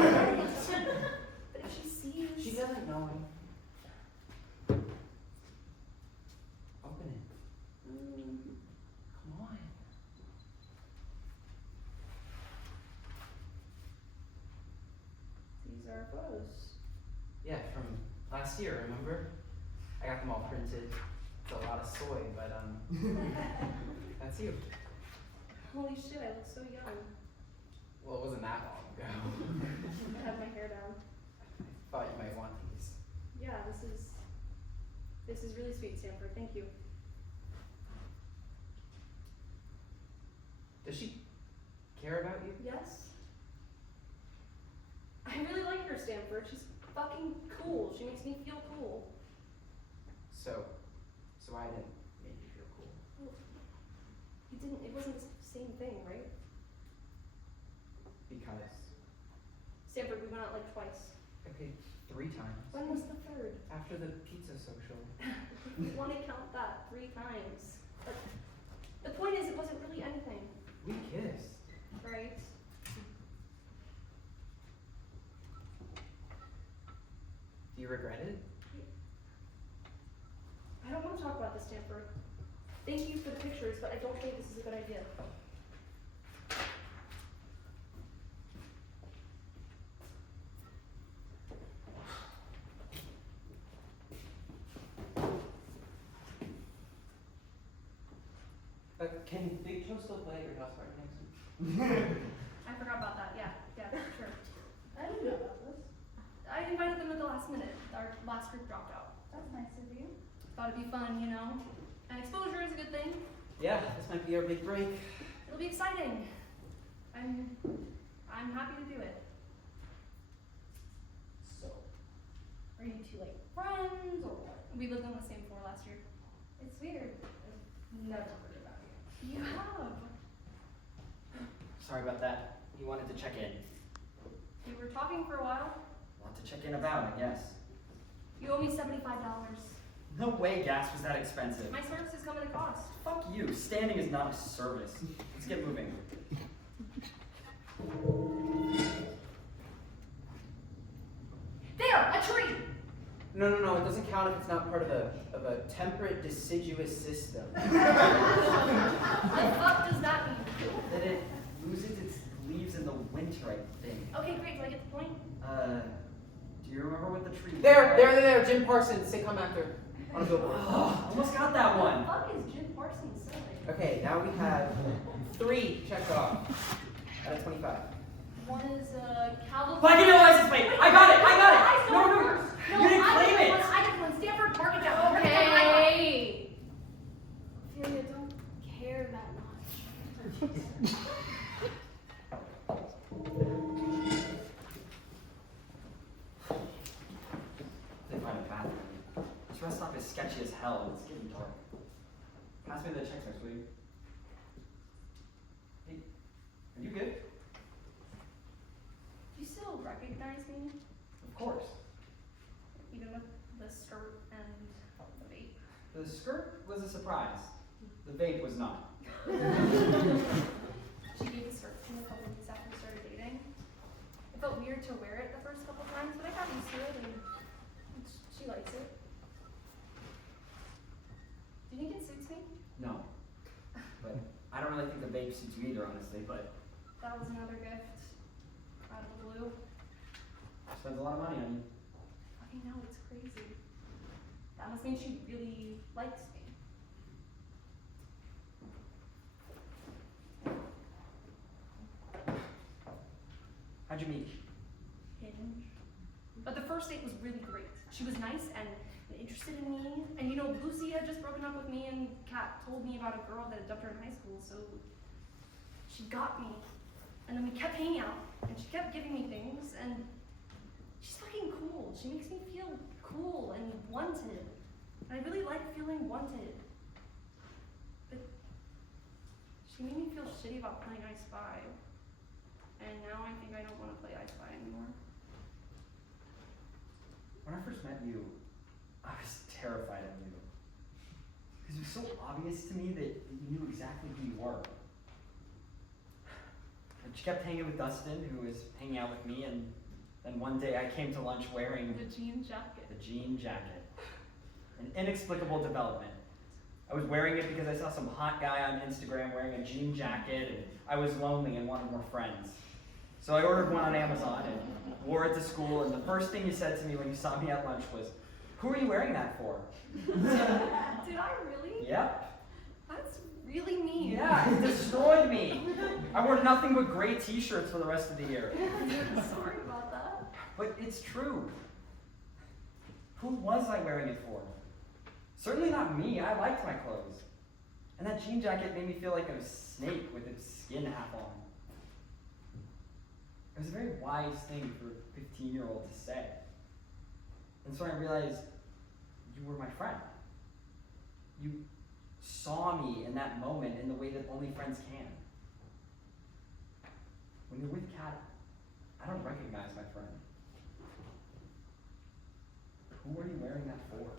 But if she sees... She doesn't know him. Open it. Come on. These are photos. Yeah, from last year, remember? I got them all printed. It's a lot of soy, but that's you. Holy shit, I look so young. Well, it wasn't that long ago. I have my hair down. I thought you might want these. Yeah, this is really sweet, Stanford. Thank you. Does she care about you? Yes. I really like her, Stanford. She's fucking cool. She makes me feel cool. So I didn't make you feel cool. It wasn't the same thing, right? Because Stanford, we went out like twice. I paid 3 times. When was the third? After the pizza social. If you want to count that 3 times. But the point is, it wasn't really anything, We kissed. right? Do you regret it? I don't want to talk about this, Stanford. Thank you for the pictures, but I don't think this is a good idea. Can Big Joe still play at your house party next week? I forgot about that. Yeah, sure. I didn't know about this. I invited them at the last minute. Our last group dropped out. That's nice of you. Thought it'd be fun, you know? And exposure is a good thing. Yeah, this might be our big break. It'll be exciting. I'm happy to do it. So, are you 2 like friends or what? We lived on the same floor last year. It's weird. I've never heard about you. You have. Sorry about that. You wanted to check in. We were talking for a while. Want to check in about, I guess. You owe me $75. No way gas was that expensive. My services come at a cost. Fuck you. Standing is not a service. Let's get moving. There, a tree! No, it doesn't count if it's not part of a temperate deciduous system. What the fuck does that mean? That it loses its leaves in the winter, I think. Okay, great. Do I get the point? Do you remember what the tree was? There, Jim Parsons, sitcom actor on a billboard. Oh, almost got that one. What the fuck is Jim Parsons selling? Okay, now we have 3 checked off out of 25. One is Calvin. Black and yellow license plate! I got it! No, No, you didn't claim it! I just want Stanford, mark it down. Okay. Ophelia, don't care that much. They find a bathroom. This rest stop is sketchy as hell. It's getting dark. Pass me the check mix, will you? Hey, are you good? Do you still recognize me? Of course. Even with the skirt and the vape? The skirt was a surprise. The vape was not. She gave the skirt to me a couple weeks after we started dating. It felt weird to wear it the first couple times, but I got used to it and she likes it. Do you think it suits me? No. But I don't really think the vape suits you either, honestly, but That was another gift out of the blue. spends a lot of money on you. Fucking no, it's crazy. That must mean she really likes me. How'd you meet? Hinge. But the first date was really great. She was nice and interested in me. And you know, Lucy had just broken up with me and Kat told me about a girl that had dumped her in high school, so she got me. And then we kept hanging out and she kept giving me things and she's fucking cool. She makes me feel cool and wanted. And I really like feeling wanted. But she made me feel shitty about playing I Spy. And now I think I don't want to play I Spy anymore. When I first met you, I was terrified of you. Because it was so obvious to me that you knew exactly who you were. And she kept hanging with Dustin, who was hanging out with me, and then one day I came to lunch wearing The jean jacket. the jean jacket. An inexplicable development. I was wearing it because I saw some hot guy on Instagram wearing a jean jacket, and I was lonely and wanted more friends. So I ordered one on Amazon and wore it to school, and the first thing you said to me when you saw me at lunch was, "Who are you wearing that for?" Did I really? Yep. That's really mean. Yeah, it destroyed me. I wore nothing but gray t-shirts for the rest of the year. Sorry about that. But it's true. Who was I wearing it for? Certainly not me. I liked my clothes. And that jean jacket made me feel like a snake with its skin half on. It was a very wise thing for a 15-year-old to say. And so I realized you were my friend. You saw me in that moment in the way that only friends can. When you're with Kat, I don't recognize my friend. Who are you wearing that for?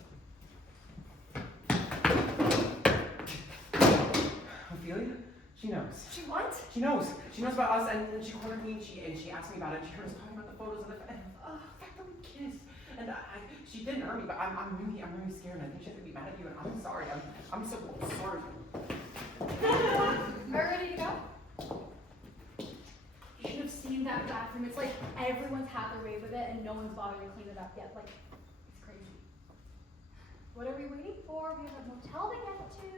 Ophelia? She knows. She what? She knows. She knows about us, and she cornered me, and she asked me about it. She heard us talking about the photos of the fact that we kissed. And she didn't hurt me, but I'm really scared. And I think she has to be mad at you, and I'm sorry. I'm so sorry. Are you ready to go? You should have seen that bathroom. It's like everyone's had their way with it, and no one's bothering to clean it up yet. Like, it's crazy. What are we waiting for? We have a motel to get to.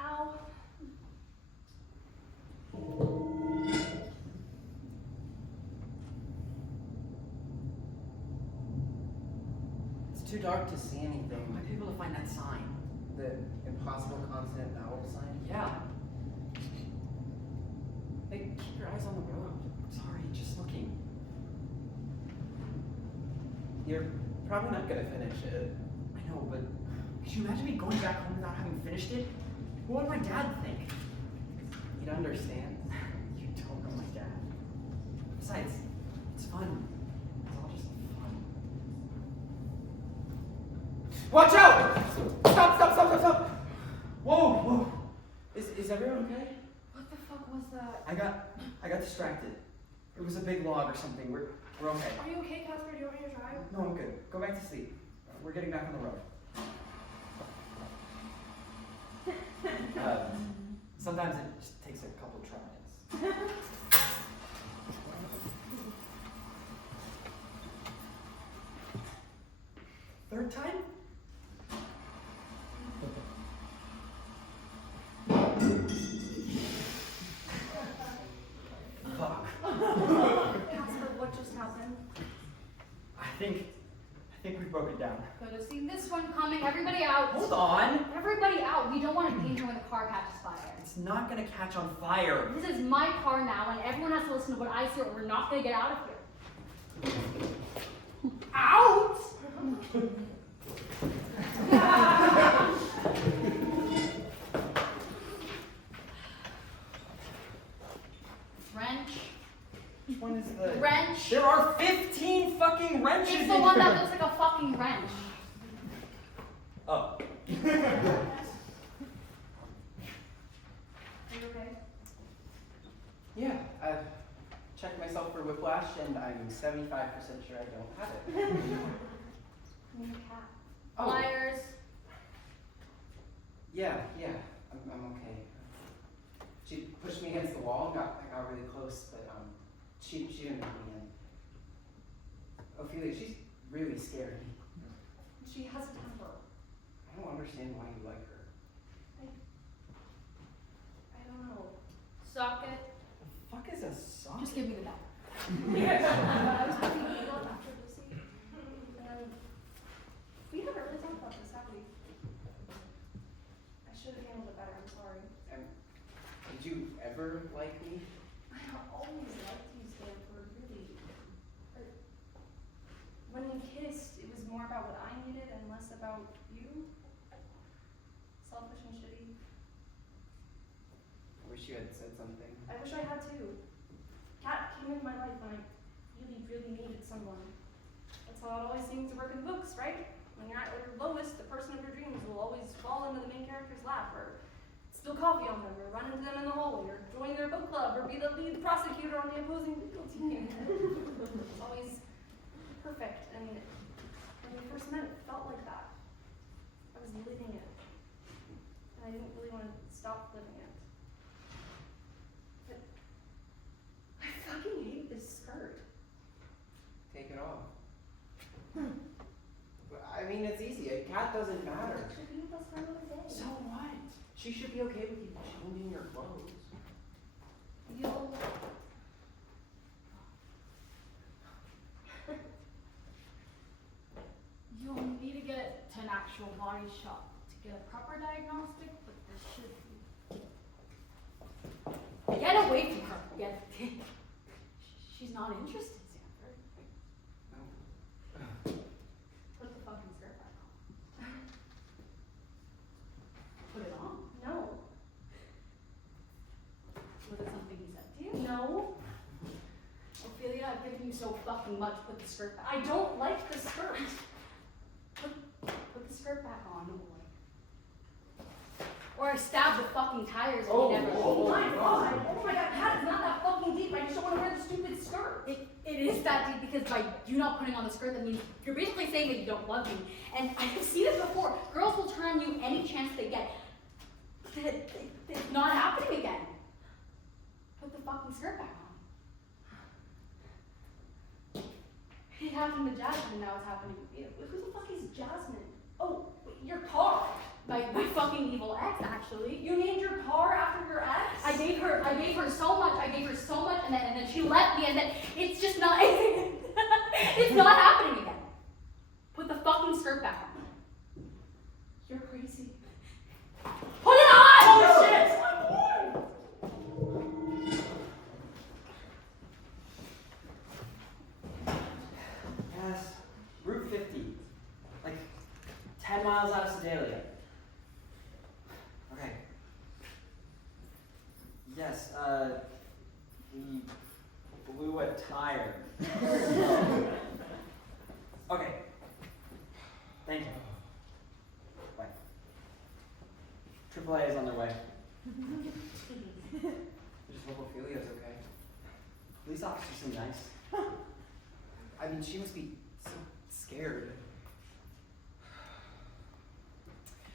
Ow. It's too dark to see anything. Might be able to find that sign. The impossible consonant vowel sign? Yeah. Hey, keep your eyes on the road. Sorry, just looking. You're probably not gonna finish it. I know, but could you imagine me going back home without having finished it? What would my dad think? You'd understand. You don't know my dad. Besides, it's fun. It's all just fun. Watch out! Stop! Whoa! Is everyone okay? What the fuck was that? I got distracted. It was a big log or something. We're okay. Are you okay, Casper? Do you want me to drive? No, I'm good. Go back to sleep. We're getting back on the road. Sometimes it just takes a couple tries. Third time? Fuck. Casper, what just happened? I think we broke it down. Could have seen this one coming. Everybody out. Hold on. Everybody out. We don't want to be in here when the car catches fire. It's not gonna catch on fire. This is my car now, and everyone has to listen to what I say, or we're not gonna get out of here. Out! Wrench. Which one is the Wrench. There are 15 fucking wrenches It's in the one here. that looks like a fucking wrench. Oh. Are you okay? Yeah, I've checked myself for whiplash, and I'm 75% sure I don't have it. I need a cat. Oh, Liars. yeah, I'm okay. She pushed me against the wall and I got really close, but she didn't let me in. Ophelia, she's really scary. She has a temper. I don't understand why you like her. I don't know. Socket. The fuck is a sock? Just give me the bat. I was having a meal after Lucy. And we haven't really talked about this, have we? I should have handled it better, I'm sorry. Did you ever like me? I always liked you, Stanford, really. But when we kissed, it was more about what I needed and less about you. Selfish and shitty. I wish you had said something. I wish I had too. Kat came into my life when I really needed someone. That's how it always seems to work in books, right? When you're at your lowest, the person of your dreams will always fall into the main character's lap, or spill coffee on them, or run into them in the hallway, or join their book club, or be the lead prosecutor on the opposing legal team. It's always perfect, and when we first met, it felt like that. I was living it. And I didn't really want to stop living it. But I fucking hate this skirt. Take it off. I mean, it's easy. A cat doesn't matter. Should be with us for another day. So what? She should be okay with you changing your clothes. You'll need to get to an actual body shop to get a proper diagnostic, but this should be. Get away from her. She's not interested, Stanford. Put the fucking skirt back on. Put it on. No, fucking much. Put the skirt back. I don't like the skirt. Put the skirt back on, or I stab the fucking tires and you never. Oh my god, Pat, it's not that fucking deep. I just don't want to wear the stupid skirt. It is that deep because by you not putting on the skirt, that means you're basically saying that you don't love me. And I have seen this before. Girls will turn on you any chance they get. It's not happening again. Put the fucking skirt back on. It happened to Jasmine, now it's happening with you. Who the fuck is Jasmine? Oh, your car. My fucking evil ex, actually. You named your car after your ex? I gave her so much, and then she left me, and then it's just not, it's not happening again. Put the fucking skirt back on. You're crazy. Put it on! Oh shit! Yes, Route 50, like 10 miles out of Sedalia. Okay. Yes, we blew a tire. Okay. Thank you. Bye. AAA is on their way. I just hope Ophelia's okay. Police officers seem nice. I mean, she must be so scared.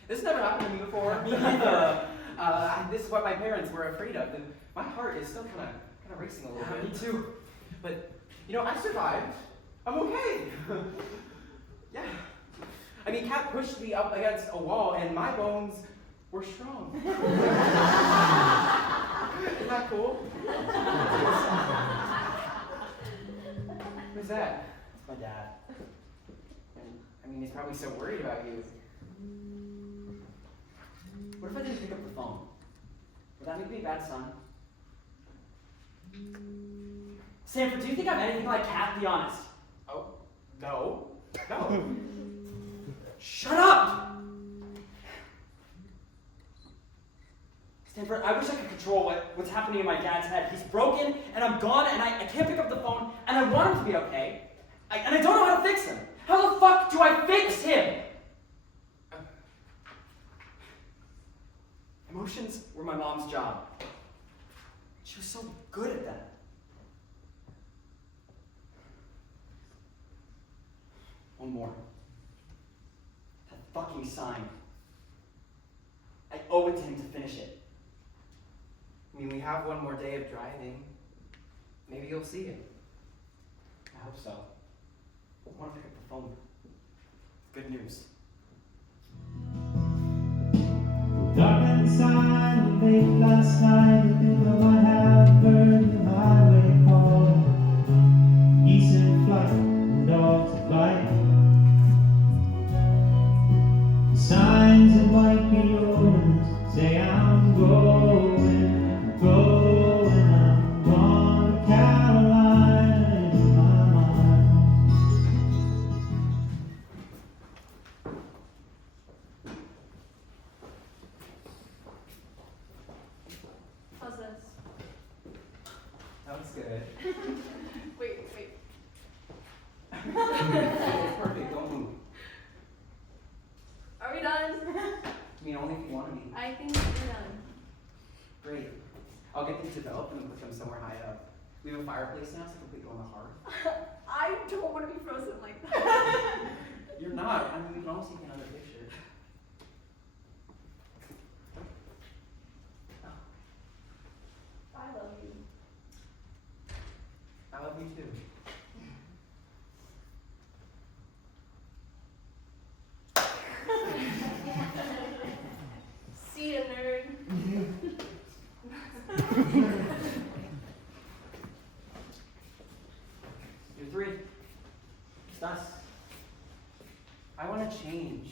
This never happened to me before. Me neither. This is what my parents were afraid of, and my heart is still kind of racing a little bit. Me too. But I survived. I'm okay. Yeah. I mean, Kat pushed me up against a wall, and my bones were strong. Isn't that cool? Who's that? It's my dad. And, I mean, he's probably so worried about you. What if I didn't pick up the phone? Would that make me a bad son? Sanford, do you think I'm anything like Kat? Be honest. Oh, no. No. Shut up! Stanford, I wish I could control what's happening in my dad's head. He's broken, and I'm gone, and I can't pick up the phone, and I want him to be okay. And I don't know how to fix him. How the fuck do I fix him? Emotions were my mom's job. She was so good at that. One more. That fucking sign. I owe it to him to finish it. I mean, we have one more day of driving. Maybe you'll see it. I hope so. I want to pick up the phone. Good news. Dark inside, late last night, the middle I have burned the highway called geese in flight and dogs at bite. Signs in white peons say I'm going, I'm going to Carolina in my mind. How's this? That was good. Wait. It's perfect, don't move. Are we done? I mean, only if you want to be. I think we're done. Great. I'll get these developed and put them somewhere high up. We have a fireplace now, so we can go on the hearth. I don't want to be frozen like that. You're not. I mean, we can always take another picture. I love you. I love you too. See ya, nerd. You're three. It's us. I want to change.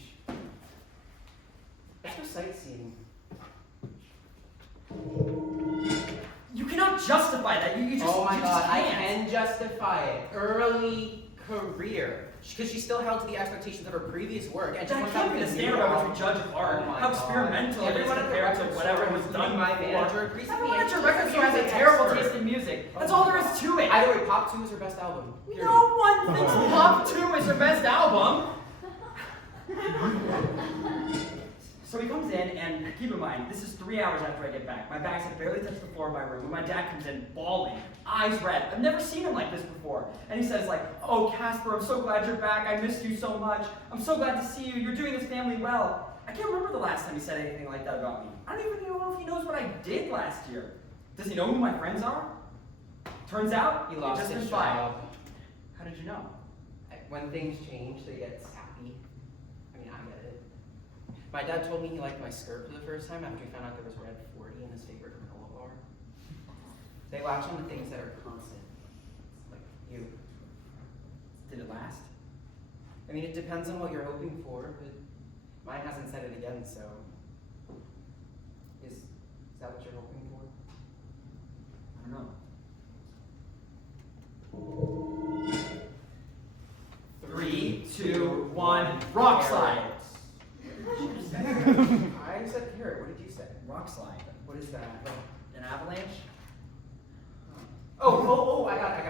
Let's go sightseeing. You cannot justify that. You just. Oh my you god, just I can't. can justify it. Early career. Because she still held to the expectations of her previous work. And That just can't be the standard by which we judge art. Oh my How God. experimental it is Everyone at the compared to record whatever store, was done including my before. manager, agrees with Everyone me. at your She's record a store has a music terrible expert. taste in music. That's all there is to it. Either way, Pop 2 is her best album. Period. No one thinks Pop 2 is her best album. So he comes in, and keep in mind, this is 3 hours after I get back. My bags have barely touched the floor of my room when my dad comes in bawling, eyes red. I've never seen him like this before. And he says like, "Oh, Casper, I'm so glad you're back. I missed you so much. I'm so glad to see you. You're doing this family well." I can't remember the last time he said anything like that about me. I don't even know if he knows what I did last year. Does he know who my friends are? Turns out, He lost just his been fired. job. How did you know? When things change, they get sappy. I mean, I get it. My dad told me he liked my skirt for the first time after he found out there was red 40 in his favorite granola bar. They latch on to things that are constant. Like you. Did it last? I mean, it depends on what you're hoping for, but mine hasn't said it again, so. Is that what you're hoping for? I don't know. 3, 2, 1, rock slide. I said carrot. What did you say? Rock slide. What is that? An avalanche? Oh, I got it.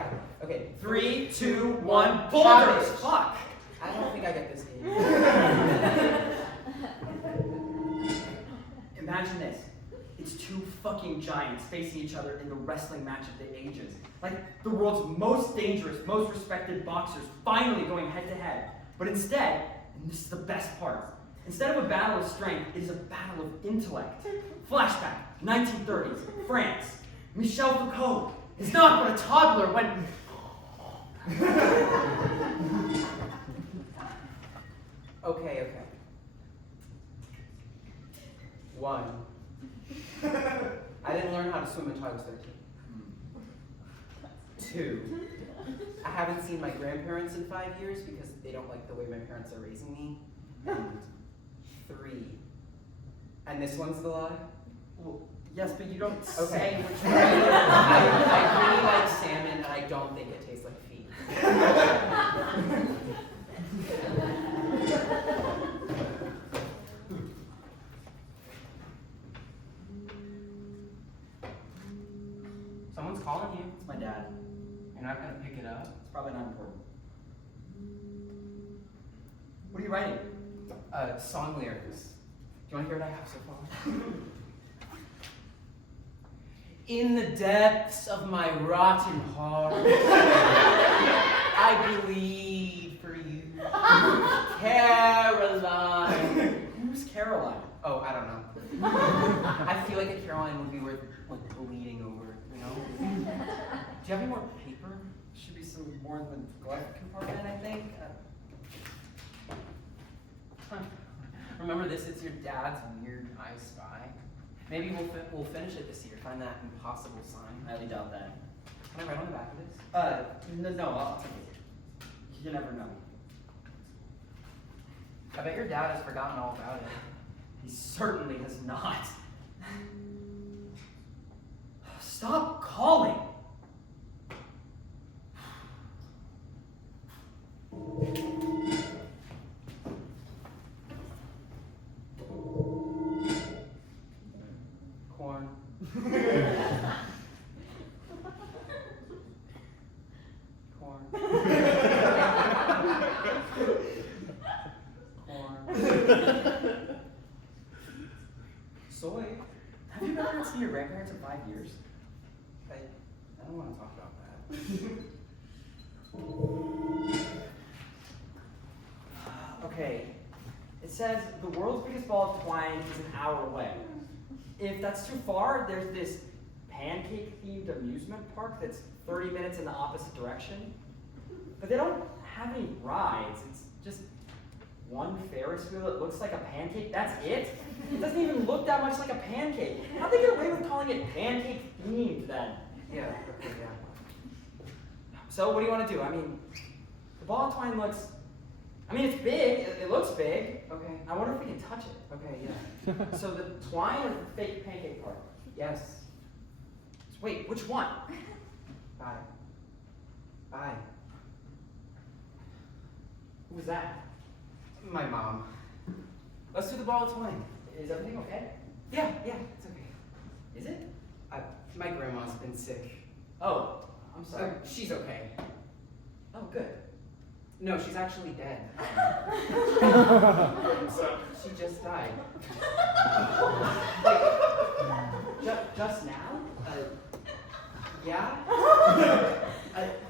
Okay. 3, 2, 1, boulders! Cabbage. Fuck! I don't think I get this game. Imagine this. It's 2 fucking giants facing each other in the wrestling match of the ages. Like the world's most dangerous, most respected boxers finally going head to head. But instead, and this is the best part, instead of a battle of strength, it is a battle of intellect. Flashback, 1930s, France. Michel Foucault is not but a toddler when... Okay. 1. I didn't learn how to swim until I was 13. 2. I haven't seen my grandparents in 5 years because they don't like the way my parents are raising me. And 3. And this one's the lie? Well, yes, but you don't Okay. say which one. I really like salmon, and I don't think it tastes like feet. Someone's calling you. It's my dad. You're not gonna pick it up? It's probably not important. What are you writing? Song lyrics. Do you want to hear what I have so far? In the depths of my rotten heart, I bleed for you, Caroline. Who's Caroline? Oh, I don't know. I feel like a Caroline would be worth like bleeding over, you know? Do you have any more paper? Should be some more in the glove compartment, I think. Remember this? It's your dad's weird I Spy. Maybe we'll finish it this year. Find that impossible sign. I highly doubt that. Can I write on the back of this? No, I'll take it. You never know. I bet your dad has forgotten all about it. He certainly has not. Stop calling! Corn. Corn. Corn. Soy. Have you never seen your grandparents in 5 years? I don't want to talk about that. Okay. It says the world's biggest ball of twine is an hour away. If that's too far, there's this pancake-themed amusement park that's 30 minutes in the opposite direction. But they don't have any rides. It's just one Ferris wheel that looks like a pancake. That's it? It doesn't even look that much like a pancake. How'd they get away with calling it pancake-themed then? Yeah, okay, yeah. So what do you want to do? I mean, the ball of twine looks... I mean, it's big. It looks big. Okay. I wonder if we can touch it. Okay, yeah. So the twine or the fake pancake part? Yes. Wait, which one? Bye. Bye. Who's that? My mom. Let's do the ball of twine. Is everything okay? Yeah, it's okay. Is it? My grandma's been sick. Oh, I'm sorry. She's okay. Oh, good. No, she's actually dead. She just died. Just now? Yeah?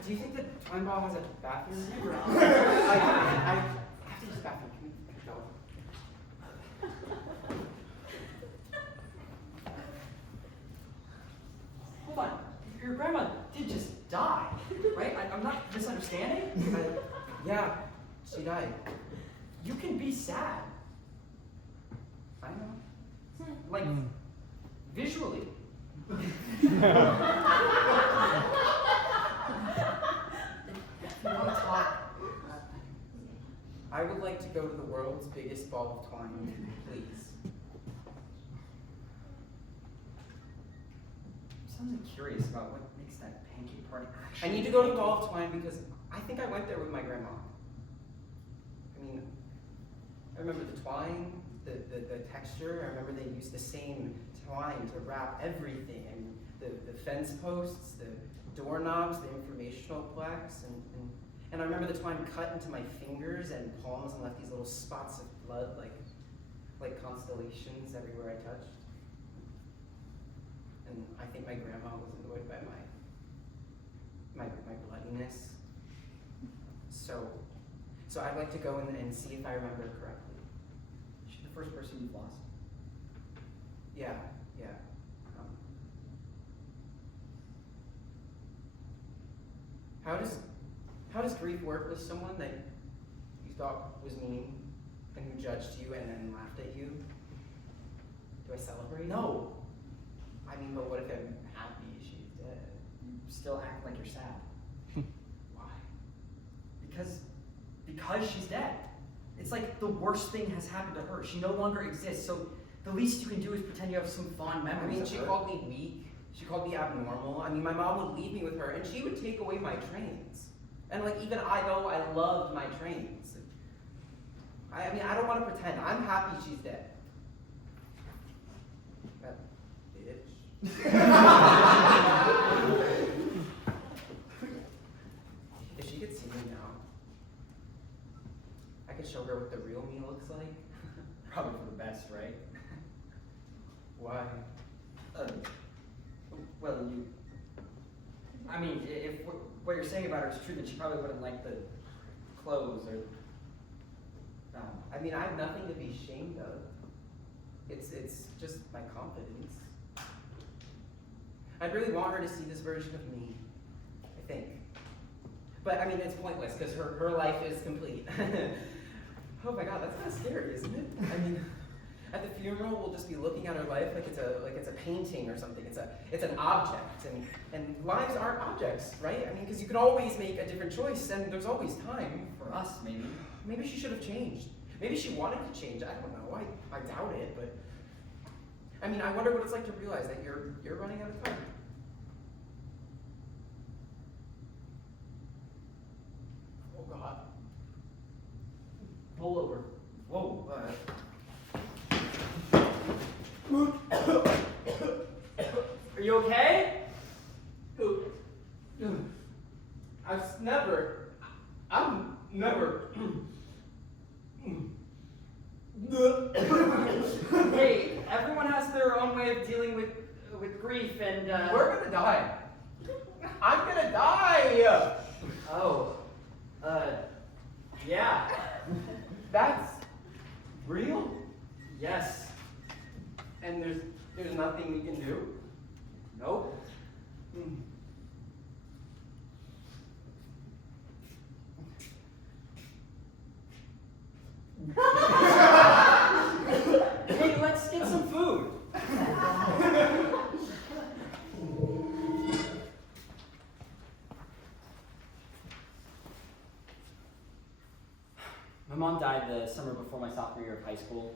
Do you think the twine ball has a bathroom? I have to use the bathroom. Can we go? Hold on. Your grandma did just die, right? I'm not misunderstanding? Yeah, she died. You can be sad. I know. Like, visually. If you want to talk, I would like to go to the world's biggest ball of twine, please. I'm suddenly curious about what makes that pancake party actually. I need to go to the ball of twine because I think I went there with my grandma. I mean, I remember the twine, the texture. I remember they used the same twine to wrap everything. I mean, the fence posts, the doorknobs, the informational plaques, and I remember the twine cut into my fingers and palms and left these little spots of blood, like constellations everywhere I touched. And I think my grandma was annoyed by my bloodiness. So I'd like to go and see if I remember correctly. She's the first person you've lost. Yeah. How does grief work with someone that you thought was mean and who judged you and then laughed at you? Do I celebrate? No. I mean, but what if I'm happy she's dead? You still act like you're sad. Why? Because she's dead. It's like the worst thing has happened to her. She no longer exists, so the least you can do is pretend you have some fond I memories mean, of she her. called me weak. She called me abnormal. I mean, my mom would leave me with her, and she would take away my trains. And even I loved my trains. I mean, I don't want to pretend. I'm happy she's dead. That bitch. If she could see me now, I could show her what the real me looks like. Probably for the best, right? Why? Well, I mean, if what you're saying about her is true, then she probably wouldn't like the clothes or. I mean, I have nothing to be ashamed of. It's just my confidence. I really want her to see this version of me, I think. But I mean, it's pointless because her life is complete. Oh my God, that's kind of scary, isn't it? I mean, at the funeral, we'll just be looking at her life like it's a painting or something. It's an object, and lives aren't objects, right? I mean, because you can always make a different choice, and there's always time. For us, maybe. Maybe she should have changed. Maybe she wanted to change. I don't know. I doubt it, but I mean, I wonder what it's like to realize that you're running out of time. Oh God. Pull over. Whoa. Are you okay? I'm never. Hey, everyone has their own way of dealing with grief, and We're gonna die. I'm gonna die. Oh. Yeah. That's real, Yes. and there's nothing we can do. Nope. Hey, let's get some food. My mom died the summer before my sophomore year of high school.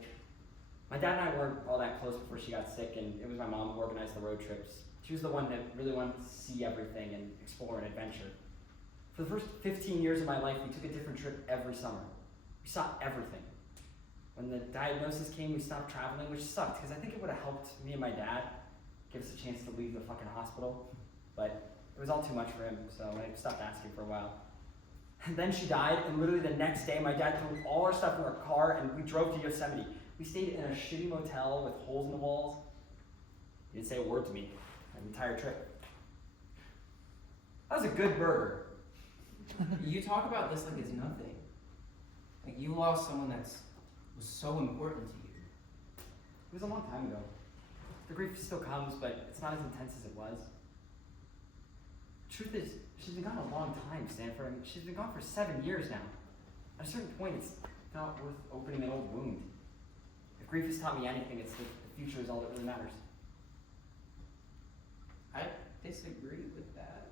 My dad and I weren't all that close before she got sick, and it was my mom who organized the road trips. She was the one that really wanted to see everything and explore an adventure. For the first 15 years of my life, we took a different trip every summer. We stopped everything. When the diagnosis came, we stopped traveling, which sucked, because I think it would have helped me and my dad give us a chance to leave the fucking hospital. But it was all too much for him, so I stopped asking for a while. And then she died, and literally the next day, my dad threw all our stuff in our car, and we drove to Yosemite. We stayed in a shitty motel with holes in the walls. He didn't say a word to me the entire trip. That was a good burger. You talk about this like it's nothing. Like you lost someone that was so important to you. It was a long time ago. The grief still comes, but it's not as intense as it was. The truth is, she's been gone a long time, Stanford. I mean, she's been gone for 7 years now. At a certain point, it's not worth opening an old wound. If grief has taught me anything, it's that the future is all that really matters. I disagree with that.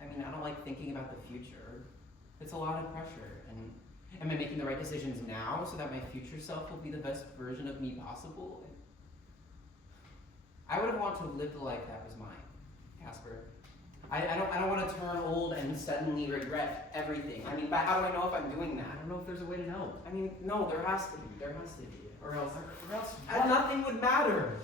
I mean, I don't like thinking about the future. It's a lot of pressure, and am I making the right decisions now so that my future self will be the best version of me possible? I would want to have lived the life that was mine, Casper. I don't want to turn old and suddenly regret everything. I mean, but how do I know if I'm doing that? I don't know if there's a way to know. I mean, no, there has to be. There has to be. Or else What? nothing would matter.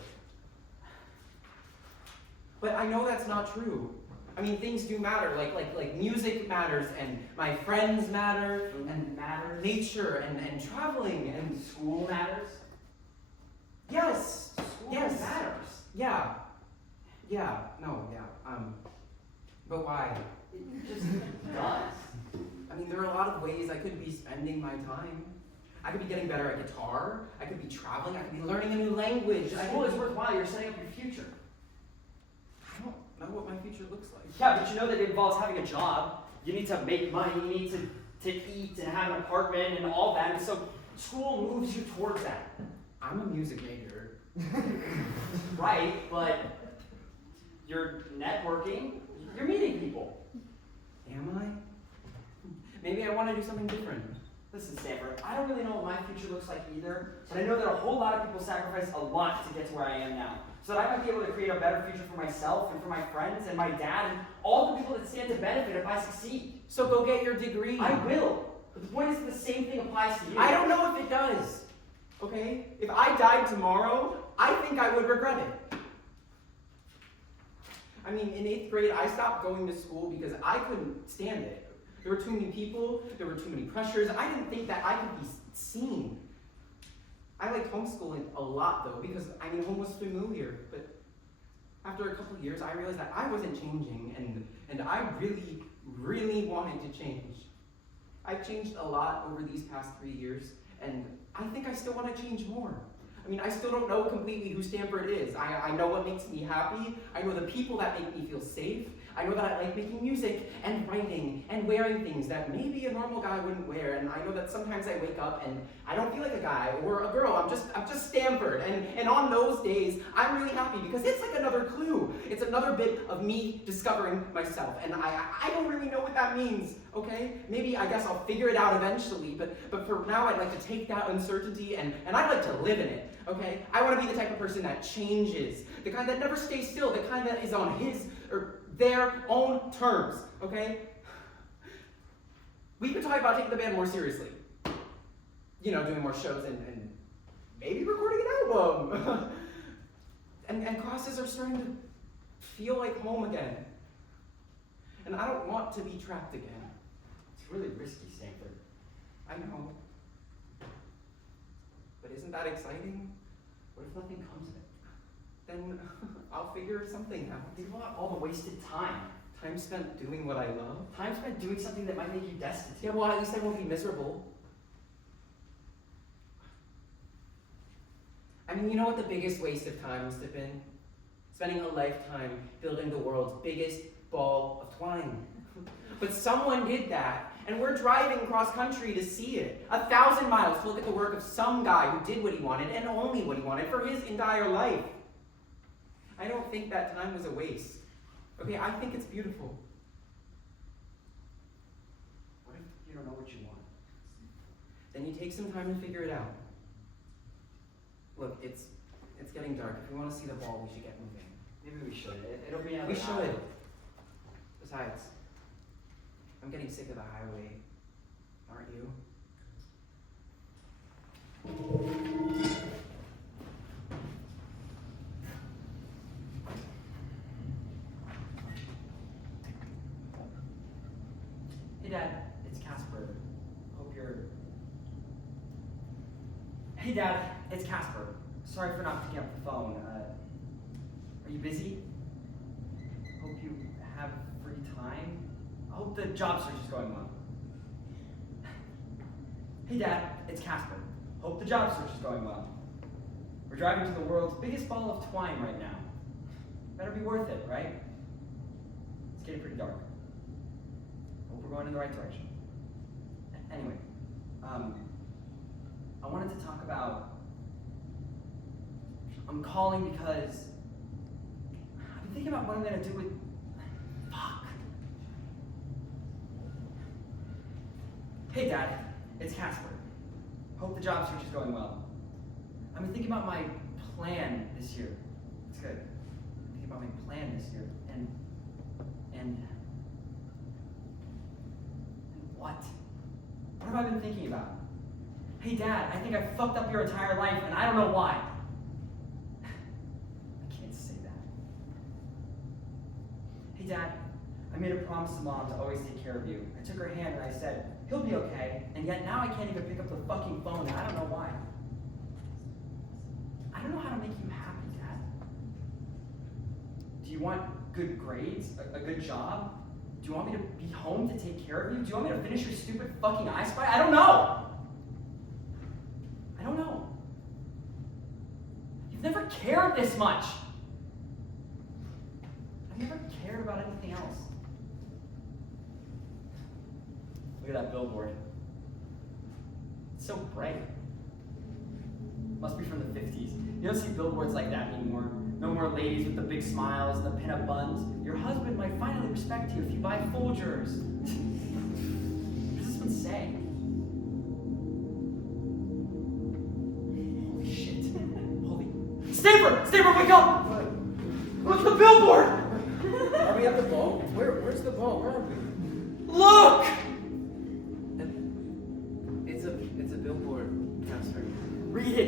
But I know that's not true. I mean, things do matter. Like music matters, and my friends matter, and nature, and traveling, and School matters. yes, School yes, matters. yeah, no, yeah. But why? It just does. I mean, there are a lot of ways I could be spending my time. I could be getting better at guitar. I could be traveling. I could be learning a new language. School is worthwhile. You're setting up your future. I don't know what my future looks like. Yeah, but you know that it involves having a job. You need to make money. You need to eat and have an apartment and all that. And so school moves you towards that. I'm a music major. Right, but you're networking. You're meeting people. Am I? Maybe I want to do something different. Listen, Stanford, I don't really know what my future looks like either, but I know that a whole lot of people sacrifice a lot to get to where I am now. So that I might be able to create a better future for myself and for my friends and my dad and all the people that stand to benefit if I succeed. So go get your degree. I will. But the point is that the same thing applies to you. I don't know if it does. Okay? If I died tomorrow, I think I would regret it. I mean, in 8th grade, I stopped going to school because I couldn't stand it. There were too many people, there were too many pressures. I didn't think that I could be seen. I liked homeschooling a lot, though, because, I mean, home was familiar. But after a couple of years, I realized that I wasn't changing, and I really, really wanted to change. I've changed a lot over these past 3 years, and I think I still want to change more. I mean, I still don't know completely who Stanford is. I know what makes me happy. I know the people that make me feel safe. I know that I like making music and writing and wearing things that maybe a normal guy wouldn't wear. And I know that sometimes I wake up and I don't feel like a guy or a girl. I'm just Stanford. And on those days, I'm really happy because it's like another clue. It's another bit of me discovering myself. And I don't really know what that means, okay? Maybe I guess I'll figure it out eventually. But for now, I'd like to take that uncertainty and I'd like to live in it, okay? I want to be the type of person that changes. The kind that never stays still. The kind that is on his or their own terms, okay? We could talk about taking the band more seriously. You know, doing more shows and maybe recording an album. and classes are starting to feel like home again. And I don't want to be trapped again. It's really risky, Stanford. I know. But isn't that exciting? What if nothing comes of it? Then I'll figure something out. Think about all the wasted time. Time spent doing what I love. Time spent doing something that might make you destitute. Yeah, well, at least I won't be miserable. I mean, you know what the biggest waste of time must have been? Spending a lifetime building the world's biggest ball of twine. But someone did that, and we're driving cross country to see it. 1,000 miles to look at the work of some guy who did what he wanted, and only what he wanted, for his entire life. I don't think that time was a waste. Okay, I think it's beautiful. What if you don't know what you want? Then you take some time to figure it out. Look, it's getting dark. If we want to see the ball, we should get moving. Maybe we should. It'll be another We should. hour. Besides, I'm getting sick of the highway. Aren't you? Hey, Dad, it's Casper. Sorry for not picking up the phone. Are you busy? Hope you have free time. I hope the job search is going well. Hey, Dad, it's Casper. Hope the job search is going well. We're driving to the world's biggest ball of twine right now. Better be worth it, right? It's getting pretty dark. Hope we're going in the right direction. Anyway, I wanted to talk about. I'm calling because I've been thinking about what I'm gonna do with. Fuck. Hey, Dad, it's Casper. Hope the job search is going well. I've been thinking about my plan this year. It's good. I'm thinking about my plan this year, and what? What have I been thinking about? Hey, Dad, I think I fucked up your entire life, and I don't know why. I can't say that. Hey, Dad, I made a promise to Mom to always take care of you. I took her hand and I said, he'll be okay, and yet now I can't even pick up the fucking phone, and I don't know why. I don't know how to make you happy, Dad. Do you want good grades? A good job? Do you want me to be home to take care of you? Do you want me to finish your stupid fucking I Spy? I don't know! I don't know. You've never cared this much! I've never cared about anything else. Look at that billboard. It's so bright. Must be from the 50s. You don't see billboards like that anymore. No more ladies with the big smiles and the pinup buns. Your husband might finally respect you if you buy Folgers. What does this one say? Holy shit. Holy... Staper, wake up! Look at the billboard! Are we at the ball? Where's the ball? Where are we? Look! It's a billboard, Casper. Read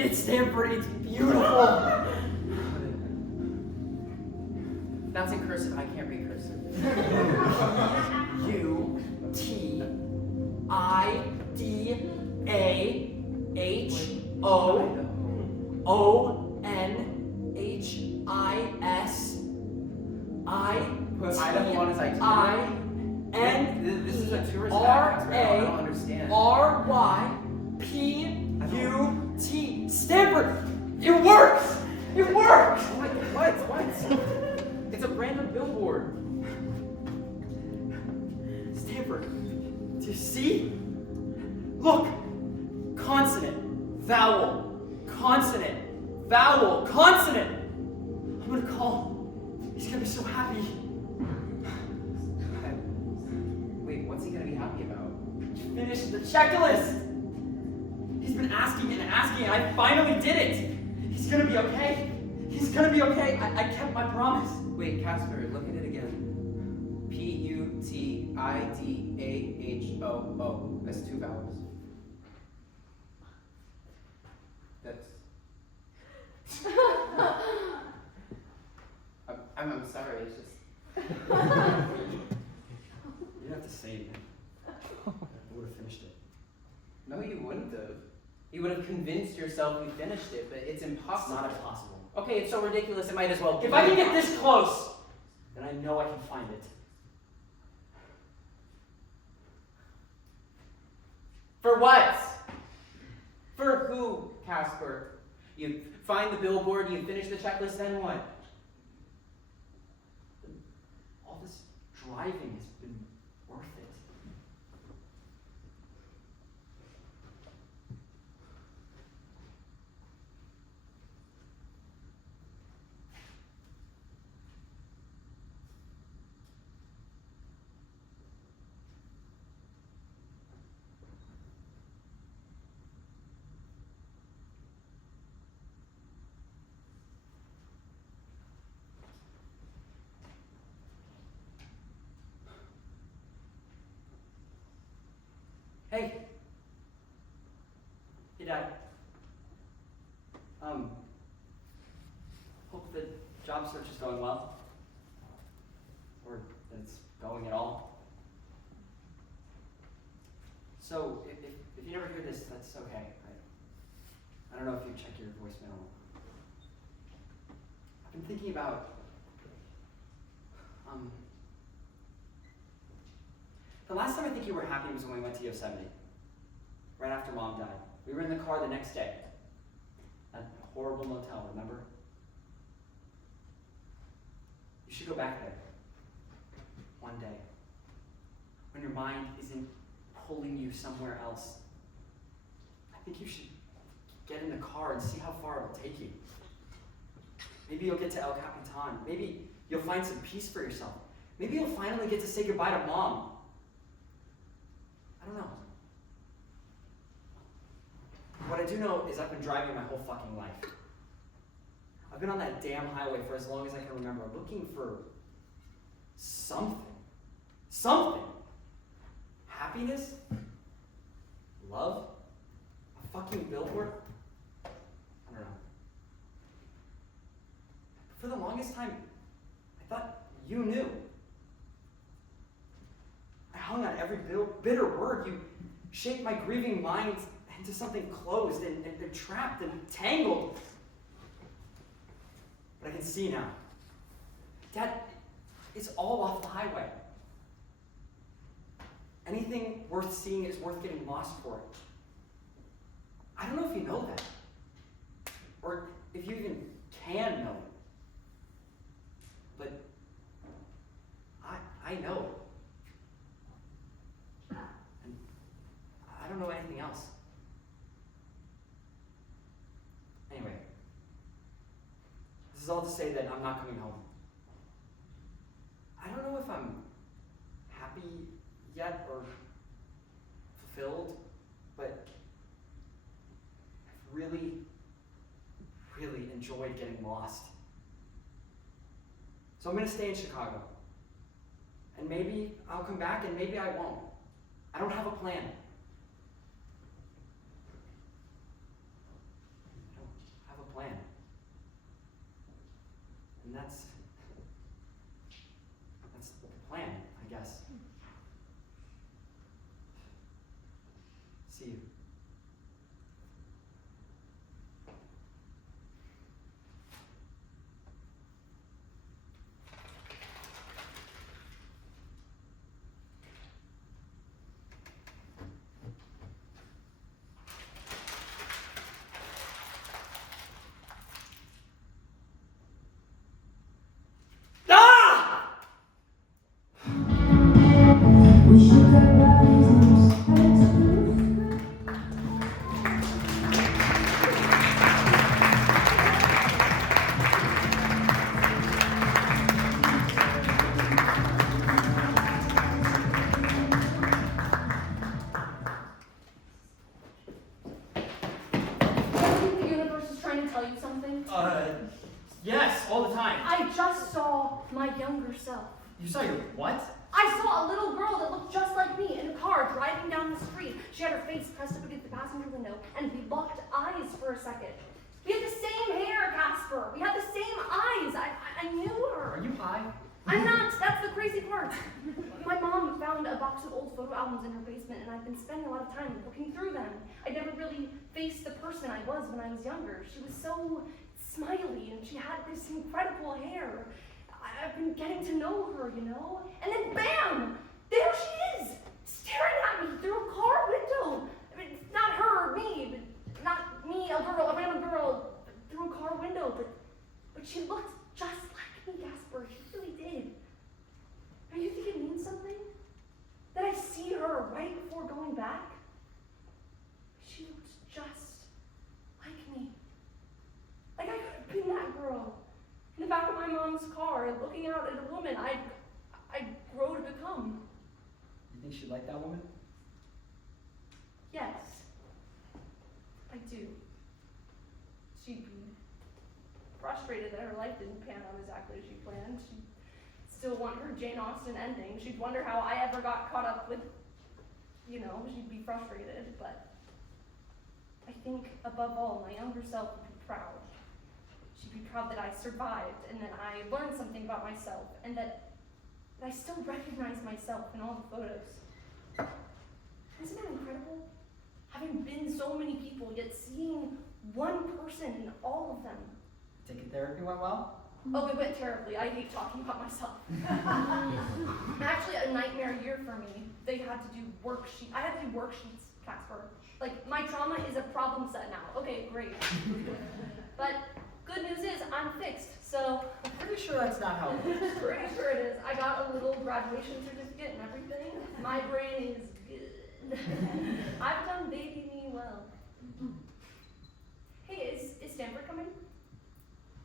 it, Stanford. It's beautiful. That's in cursive. I can't read cursive. UTIDAHONHIS Item one is itinerary. This is a tourist background. I don't understand. RAPUT. Stanford! It works! It works! What? It's a random billboard. Stanford, do you see? Look! Consonant, vowel, consonant, vowel, consonant! I'm gonna call. He's gonna be so happy. Wait, what's he gonna be happy about? Finish the checklist! He's been asking and asking, and I finally did it! He's gonna be okay. He's gonna be okay. I kept my promise. Wait, Casper, look at it again. PUTIDAHOO. That's two vowels. That's. I'm sorry. It's just. You didn't have to save me. I would have finished it. No, you wouldn't have. You would have convinced yourself we finished it, but it's impossible. It's not impossible. Okay, it's so ridiculous. It might as well. If I can get this close, then I know I can find it. For what? For who, Casper? You find the billboard, you finish the checklist, then what? All this driving has been worth it. Hey. Hey, Dad. Hope the job search is going well. Or that it's going at all. So, if you never hear this, that's okay, right? I don't know if you check your voicemail. I've been thinking about, the last time I think you were happy was when we went to Yosemite. Right after Mom died. We were in the car the next day. That horrible motel, remember? You should go back there. One day. When your mind isn't pulling you somewhere else. I think you should get in the car and see how far it'll take you. Maybe you'll get to El Capitan. Maybe you'll find some peace for yourself. Maybe you'll finally get to say goodbye to Mom. I don't know. What I do know is I've been driving my whole fucking life. I've been on that damn highway for as long as I can remember, looking for something. Something. Happiness? Love? A fucking billboard? I don't know. For the longest time, I thought you knew. I hung on every bitter word. You shaped my grieving mind into something closed and trapped and tangled. But I can see now. Dad, it's all off the highway. Anything worth seeing is worth getting lost for. I don't know if you know that. Or if you even can know it. But I know. And I don't know anything else. Anyway, this is all to say that I'm not coming home. I don't know if I'm happy yet or fulfilled, but I've really, really enjoyed getting lost. So I'm going to stay in Chicago. And maybe I'll come back and maybe I won't. I don't have a plan. I don't have a plan. And that's the plan, I guess. See you. Yes, all the time. I just saw my younger self. You saw your what? I saw a little girl that looked just like me in a car driving down the street. She had her face pressed up against the passenger window, and we locked eyes for a second. We had the same hair, Casper. We had the same eyes. I knew her. Are you high? I'm not. That's the crazy part. My mom found a box of old photo albums in her basement, and I've been spending a lot of time looking through them. I never really faced the person I was when I was younger. She was so smiley, and she had this incredible hair. I've been getting to know her, you know? And then bam! There she is! Staring at me through a car window. I mean, not her or me, but not me, a random girl, through a car window, but she looked just like me, Gasper. She really did. Don't you think it means something? That I see her right before going back? She looked just like me. Like I could have been that girl. In the back of my mom's car, looking out at a woman I'd grow to become. You think she'd like that woman? Yes, I do. She'd be frustrated that her life didn't pan out exactly as she planned. She'd still want her Jane Austen ending. She'd wonder how I ever got caught up with, she'd be frustrated. But I think, above all, my younger self would be proud. She'd be proud that I survived and that I learned something about myself and that I still recognize myself in all the photos. Isn't that incredible? Having been so many people, yet seeing one person in all of them. Ticket therapy went well? Oh, it went terribly. I hate talking about myself. Actually, a nightmare year for me. They had to do worksheets. I had to do worksheets, Casper. Like, my trauma is a problem set now. Okay, great. But good news is I'm fixed, so. I'm pretty sure that's not how it works. Pretty sure it is. I got a little graduation certificate and everything. My brain is good. I've done baby me well. Hey, is Stanford coming?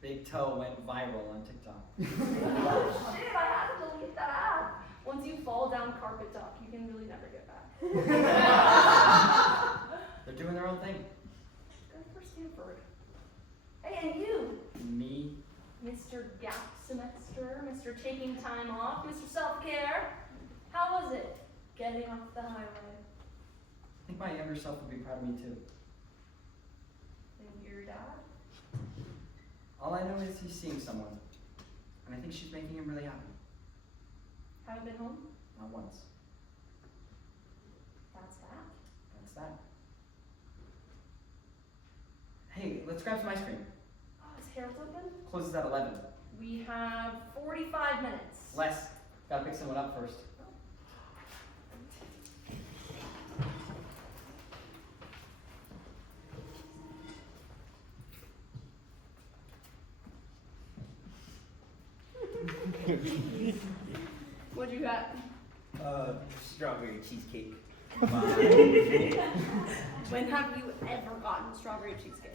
Big Toe went viral on TikTok. Oh shit, I had to delete that app. Once you fall down carpet talk, you can really never get back. They're doing their own thing. Good for Stanford. Hey, and you? Me? Mr. Gap Semester, Mr. Taking Time Off, Mr. Self-Care. How was it getting off the highway? I think my younger self would be proud of me too. And your dad? All I know is he's seeing someone. And I think she's making him really happy. Haven't been home? Not once. That's that. That's that. Hey, let's grab some ice cream. Oh, is Harold open? Closes at 11. We have 45 minutes. Les, gotta pick someone up first. What you got? Strawberry cheesecake. When have you ever gotten strawberry cheesecake?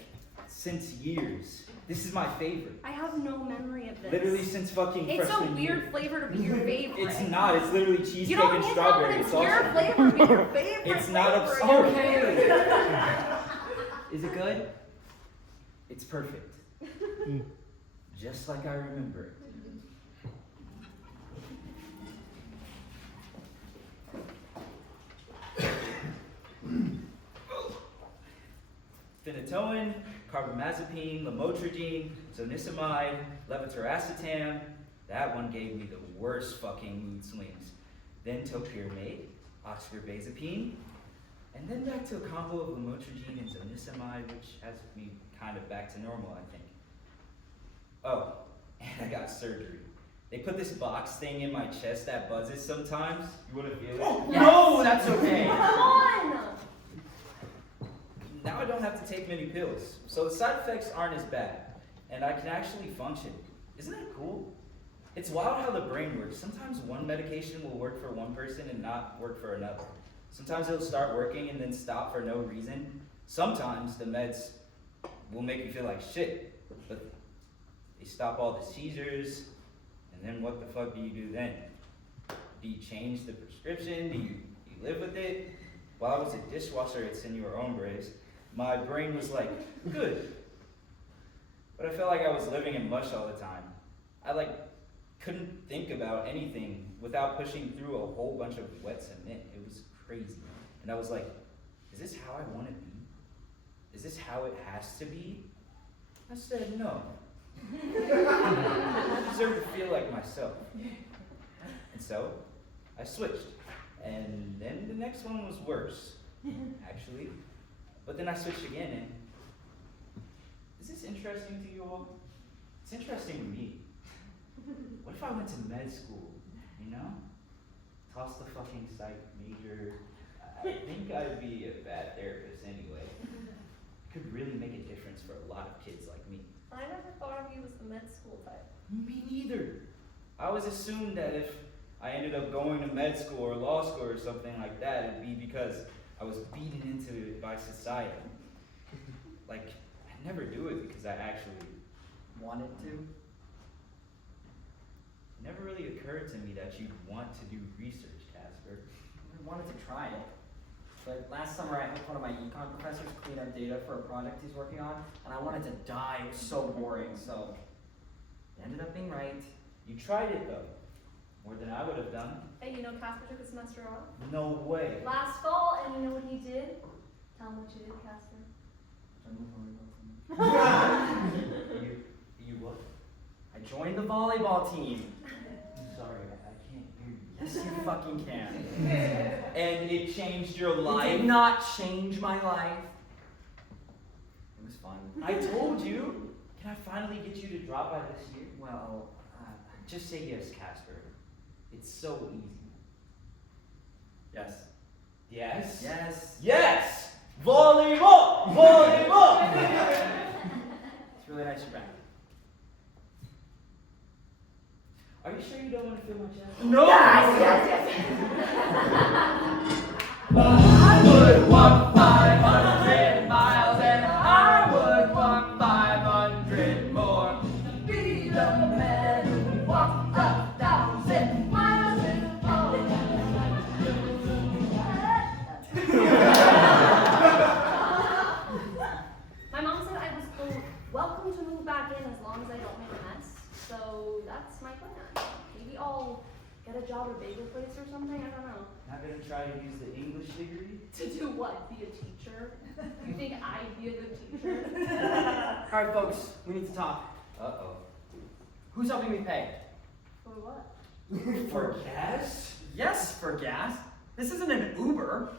Since years. This is my favorite. I have no memory of this. Literally since fucking It's a freshman weird year. flavor to be your favorite. It's not. It's literally cheesecake You don't and get strawberry. that, It's but it's your awesome. flavor to be your favorite. It's not flavor. absurd. Okay. Is it good? It's perfect. Just like I remember it. Phenytoin, carbamazepine, lamotrigine, zonisamide, levetiracetam. That one gave me the worst fucking mood swings. Then topiramate, oxcarbazepine, and then back to a combo of lamotrigine and zonisamide, which has me kind of back to normal, I think. Oh, and I got surgery. They put this box thing in my chest that buzzes sometimes. You wanna feel it? No, that's okay. Come on! Now I don't have to take many pills, so the side effects aren't as bad, and I can actually function. Isn't that cool? It's wild how the brain works. Sometimes one medication will work for one person and not work for another. Sometimes it'll start working and then stop for no reason. Sometimes the meds will make you feel like shit, but they stop all the seizures, and then what the fuck do you do then? Do you change the prescription? Do you live with it? While I was a dishwasher at Senor Hombres, my brain was like, good. But I felt like I was living in mush all the time. I couldn't think about anything without pushing through a whole bunch of wet cement. It was crazy. And I was like, is this how I want to be? Is this how it has to be? I said no. I deserve to feel like myself. And so, I switched. And then the next one was worse, actually. But then I switched again, and is this interesting to you all? It's interesting to me. What if I went to med school, you know? Toss the fucking psych major. I think I'd be a bad therapist anyway. Could really make a difference for a lot of kids like me. I never thought of you as the med school type. Me neither. I always assumed that if I ended up going to med school or law school or something like that, it'd be because I was beaten into it by society. I'd never do it because I actually Wanted to? It never really occurred to me that you'd want to do research, Casper. I wanted to try it. But last summer I helped one of my econ professors clean up data for a project he's working on, and I wanted to die. It was so boring, so it ended up being right. You tried it though. More than I would have done. Hey, you know Casper took a semester off? No way. Last fall, and you know what he did? Tell him what you did, Casper. You what? I joined the volleyball team. I'm sorry, I can't hear you. Yes, you fucking can. And it changed your It life? did not change my life. It was fun. I told you. Can I finally get you to drop by this year? Well, Just say yes, Casper. It's so easy. yes. Yes? Yes. Yes! Volleyball! Volleyball! It's really nice you're back. Are you sure you don't want to feel my chest? No! Yes. I would walk 500 miles and I would walk 500 more. Be the man who walked 1,000 miles in a My mom said I was, quote, welcome to move back in as long as I don't make a mess. So that's my plan. Maybe I'll get a job at a bagel place or something. I don't know. Not gonna try to use the English degree? To do what? Be a teacher? You think I'd be a good teacher? All right, folks, we need to talk. Uh-oh. Who's helping me pay? For what? For gas? Yes, for gas. This isn't an Uber.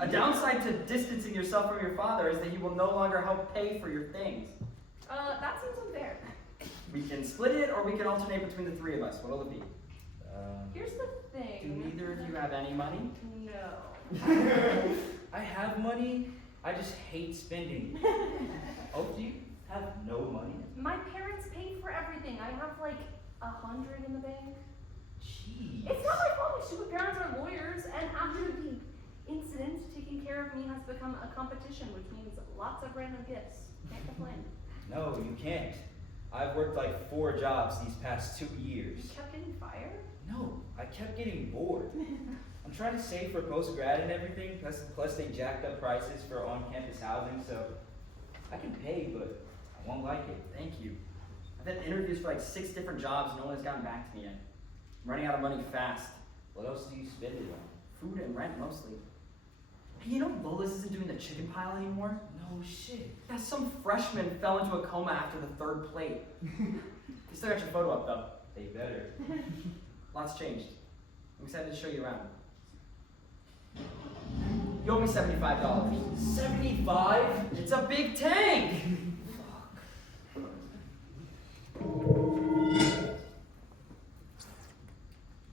A downside to distancing yourself from your father is that he will no longer help pay for your things. That seems unfair. We can split it, or we can alternate between the three of us. What'll it be? Here's the Do thing. neither of you have any money? No. I have money. I just hate spending. Oh, do you have no money? My parents paid for everything. I have like 100 in the bank. Jeez. It's not my fault. My stupid parents are lawyers, and after the incident, taking care of me has become a competition, which means lots of random gifts. Can't complain. No, you can't. I've worked like 4 jobs these past 2 years. You kept getting fired? No, I kept getting bored. I'm trying to save for post-grad and everything, plus they jacked up prices for on-campus housing, so I can pay, but I won't like it. Thank you. I've had interviews for like 6 different jobs. No one has gotten back to me yet. I'm running out of money fast. What else do you spend it on? Food and rent mostly. Hey, you know Lolis isn't doing the chicken pile anymore? No shit. Yeah, some freshman fell into a coma after the 3rd plate. You still got your photo up though. They better. Lots changed. I'm excited to show you around. You owe me $75. 75? It's a big tank!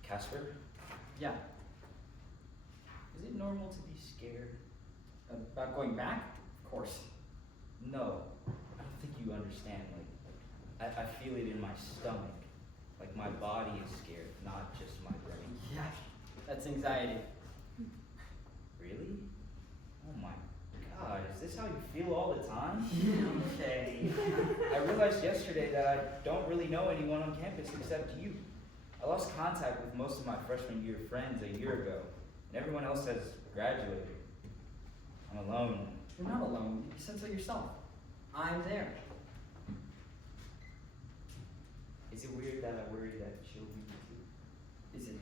Casper, Yeah. is it normal to be scared? About going back? Of course. No, I don't think you understand. Like, I feel it in my stomach. Like my body is scared, not just my brain. Yeah. That's anxiety. Really? Oh my God, is this how you feel all the time? Okay. I realized yesterday that I don't really know anyone on campus except you. I lost contact with most of my freshman year friends a year ago, and everyone else has graduated. I'm alone. You're not alone. You said so yourself. I'm there. Is it weird that I worry that she'll be too? Is it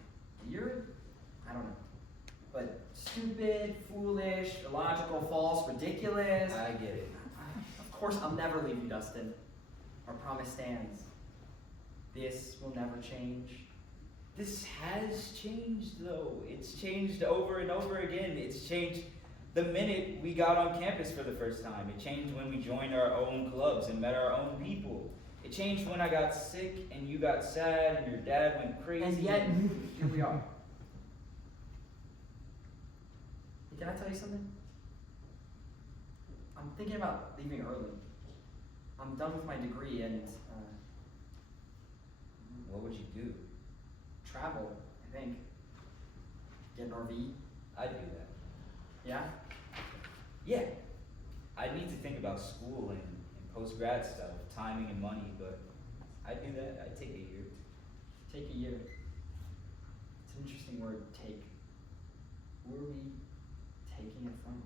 weird? I don't know. But stupid, foolish, illogical, false, ridiculous. I get it. Of course, I'll never leave you, Dustin. Our promise stands. This will never change. This has changed though. It's changed over and over again. It's changed the minute we got on campus for the first time. It changed when we joined our own clubs and met our own people. It changed when I got sick and you got sad and your dad went crazy. And yet, here we are. Hey, can I tell you something? I'm thinking about leaving early. I'm done with my degree and What would you do? travel, I think. Get an RV. I'd do that. Yeah? Yeah. I'd need to think about school and post-grad stuff, timing and money, but I'd do that. I'd take a year. Take a year. It's an interesting word, take. Who are we taking it from?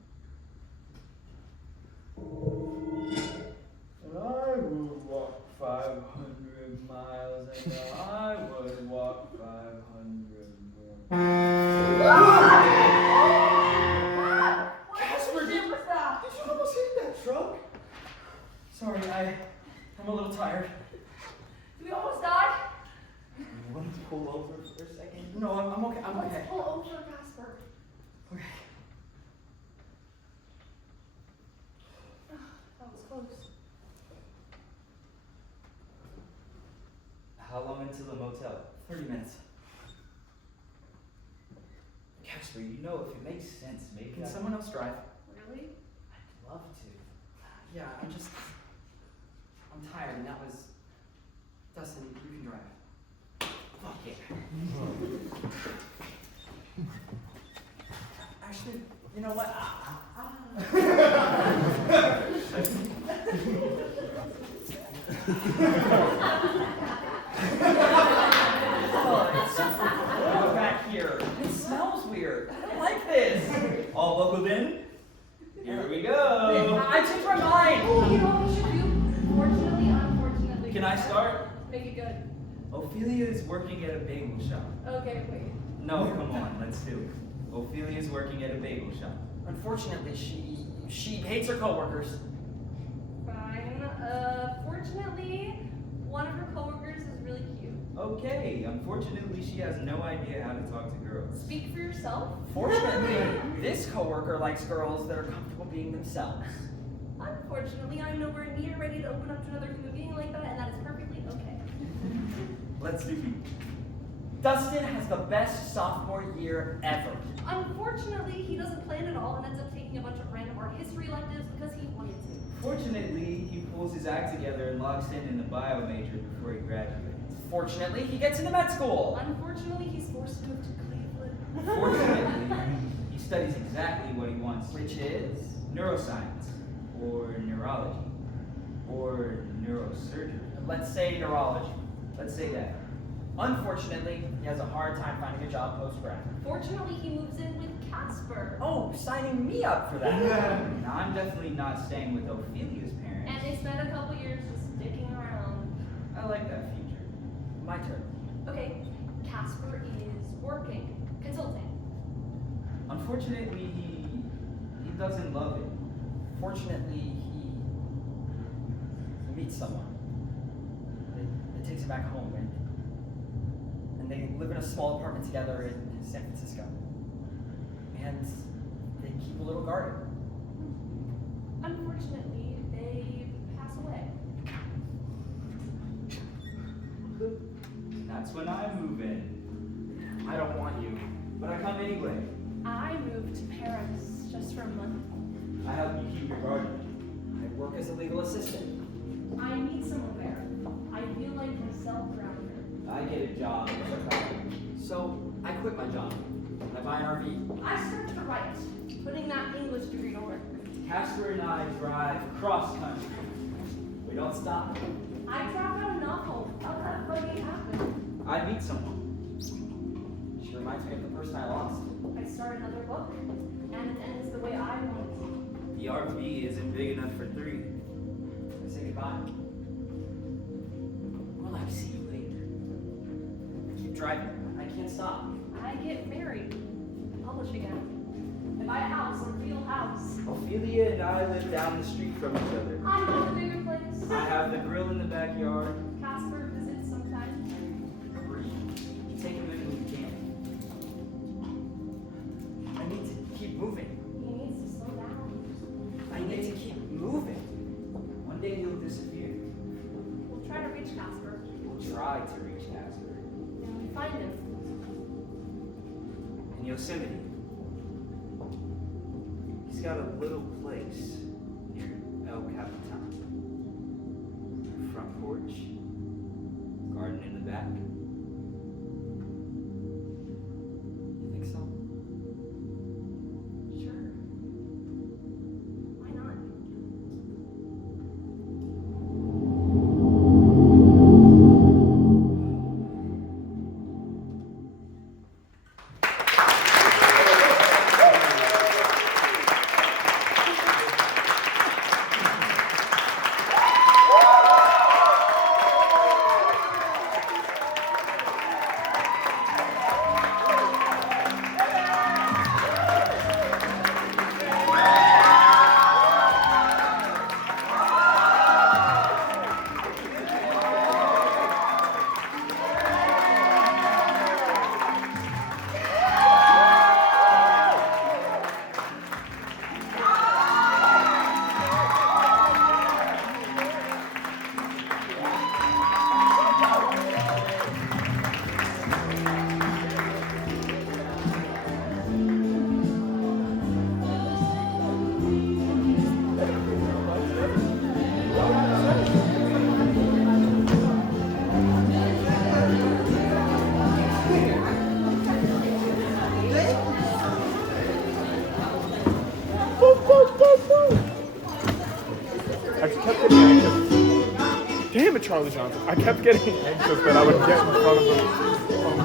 I would walk 500 miles and I would walk 500 more. Casper, did you almost hit that truck? Sorry, I'm a little tired. Did we almost die? You want to pull over for a second? No, I'm okay. I'm okay. Let's pull over, Casper. Okay. That was close. to the motel? 30 minutes. Casper, you know, if it makes sense, maybe Can I someone else drive? Really? I'd love to. Yeah, I'm tired, and that was... Dustin, you can drive. Fuck yeah. Actually, you know what? Go back here. It smells weird. I don't like this. All buckled in? Here we go. I changed my mind. Oh, you know what we should do? Fortunately, unfortunately. Can I start? Make it good. Ophelia is working at a bagel shop. Okay, wait. No, come on, let's do it. Ophelia is working at a bagel shop. Unfortunately, she hates her coworkers. Fine. Fortunately, one of her coworkers is really cute. Okay, unfortunately, she has no idea how to talk to girls. Speak for yourself. Fortunately, this coworker likes girls that are comfortable being themselves. Unfortunately, I'm nowhere near ready to open up to another human being like that, and that is perfectly okay. Let's do it. Dustin has the best sophomore year ever. Unfortunately, he doesn't plan at all and ends up taking a bunch of random art history electives because he wanted to. Fortunately, he pulls his act together and locks in the bio major before he graduates. Fortunately, he gets into med school. Unfortunately, he's forced to move to Cleveland. Fortunately, he studies exactly what he wants to. Which is? Neuroscience, or neurology, or neurosurgery. Let's say neurology. Let's say that. Unfortunately, he has a hard time finding a job post-grad. Fortunately, he moves in with Casper. Oh, signing me up for that. Now, I'm definitely not staying with Ophelia's parents. And they spent a couple years just dicking around. I like that feature. My turn. Okay, Casper is working, consulting. Unfortunately, he doesn't love it. Fortunately, he meets someone. It takes him back home, and they live in a small apartment together in San Francisco. And they keep a little garden. Unfortunately, they pass away. That's when I move in. I don't want you. But I come anyway. I moved to Paris just for a month. I help you keep your garden. I work as a legal assistant. I meet someone there. I feel like myself around here. I get a job. So I quit my job. I buy an RV. I start to write, putting that English degree to work. Casper and I drive cross country. We don't stop. I drop out a novel. How'd that fucking happen? I meet someone. She reminds me of the person I lost. I start another book, and it ends the way I want it. The RV isn't big enough for three. I say goodbye. Well, I see you later. Keep driving. I can't stop. I get married, publish again. I buy a house, a real house. Ophelia and I live down the street from each other. I have a bigger place. I have the grill in the backyard. Casper visits sometimes. Take him in when you can. I need to keep moving. He needs to slow down. I need to keep moving. One day he'll disappear. We'll try to reach Casper. We'll try to reach Casper. And we find him. In Yosemite. He's got a little place near El Capitan. Front porch, garden in the back. You think so? Sure. Why not? I kept getting anxious. Damn it, Charlie Johnson. I kept getting anxious that I would get in front of him.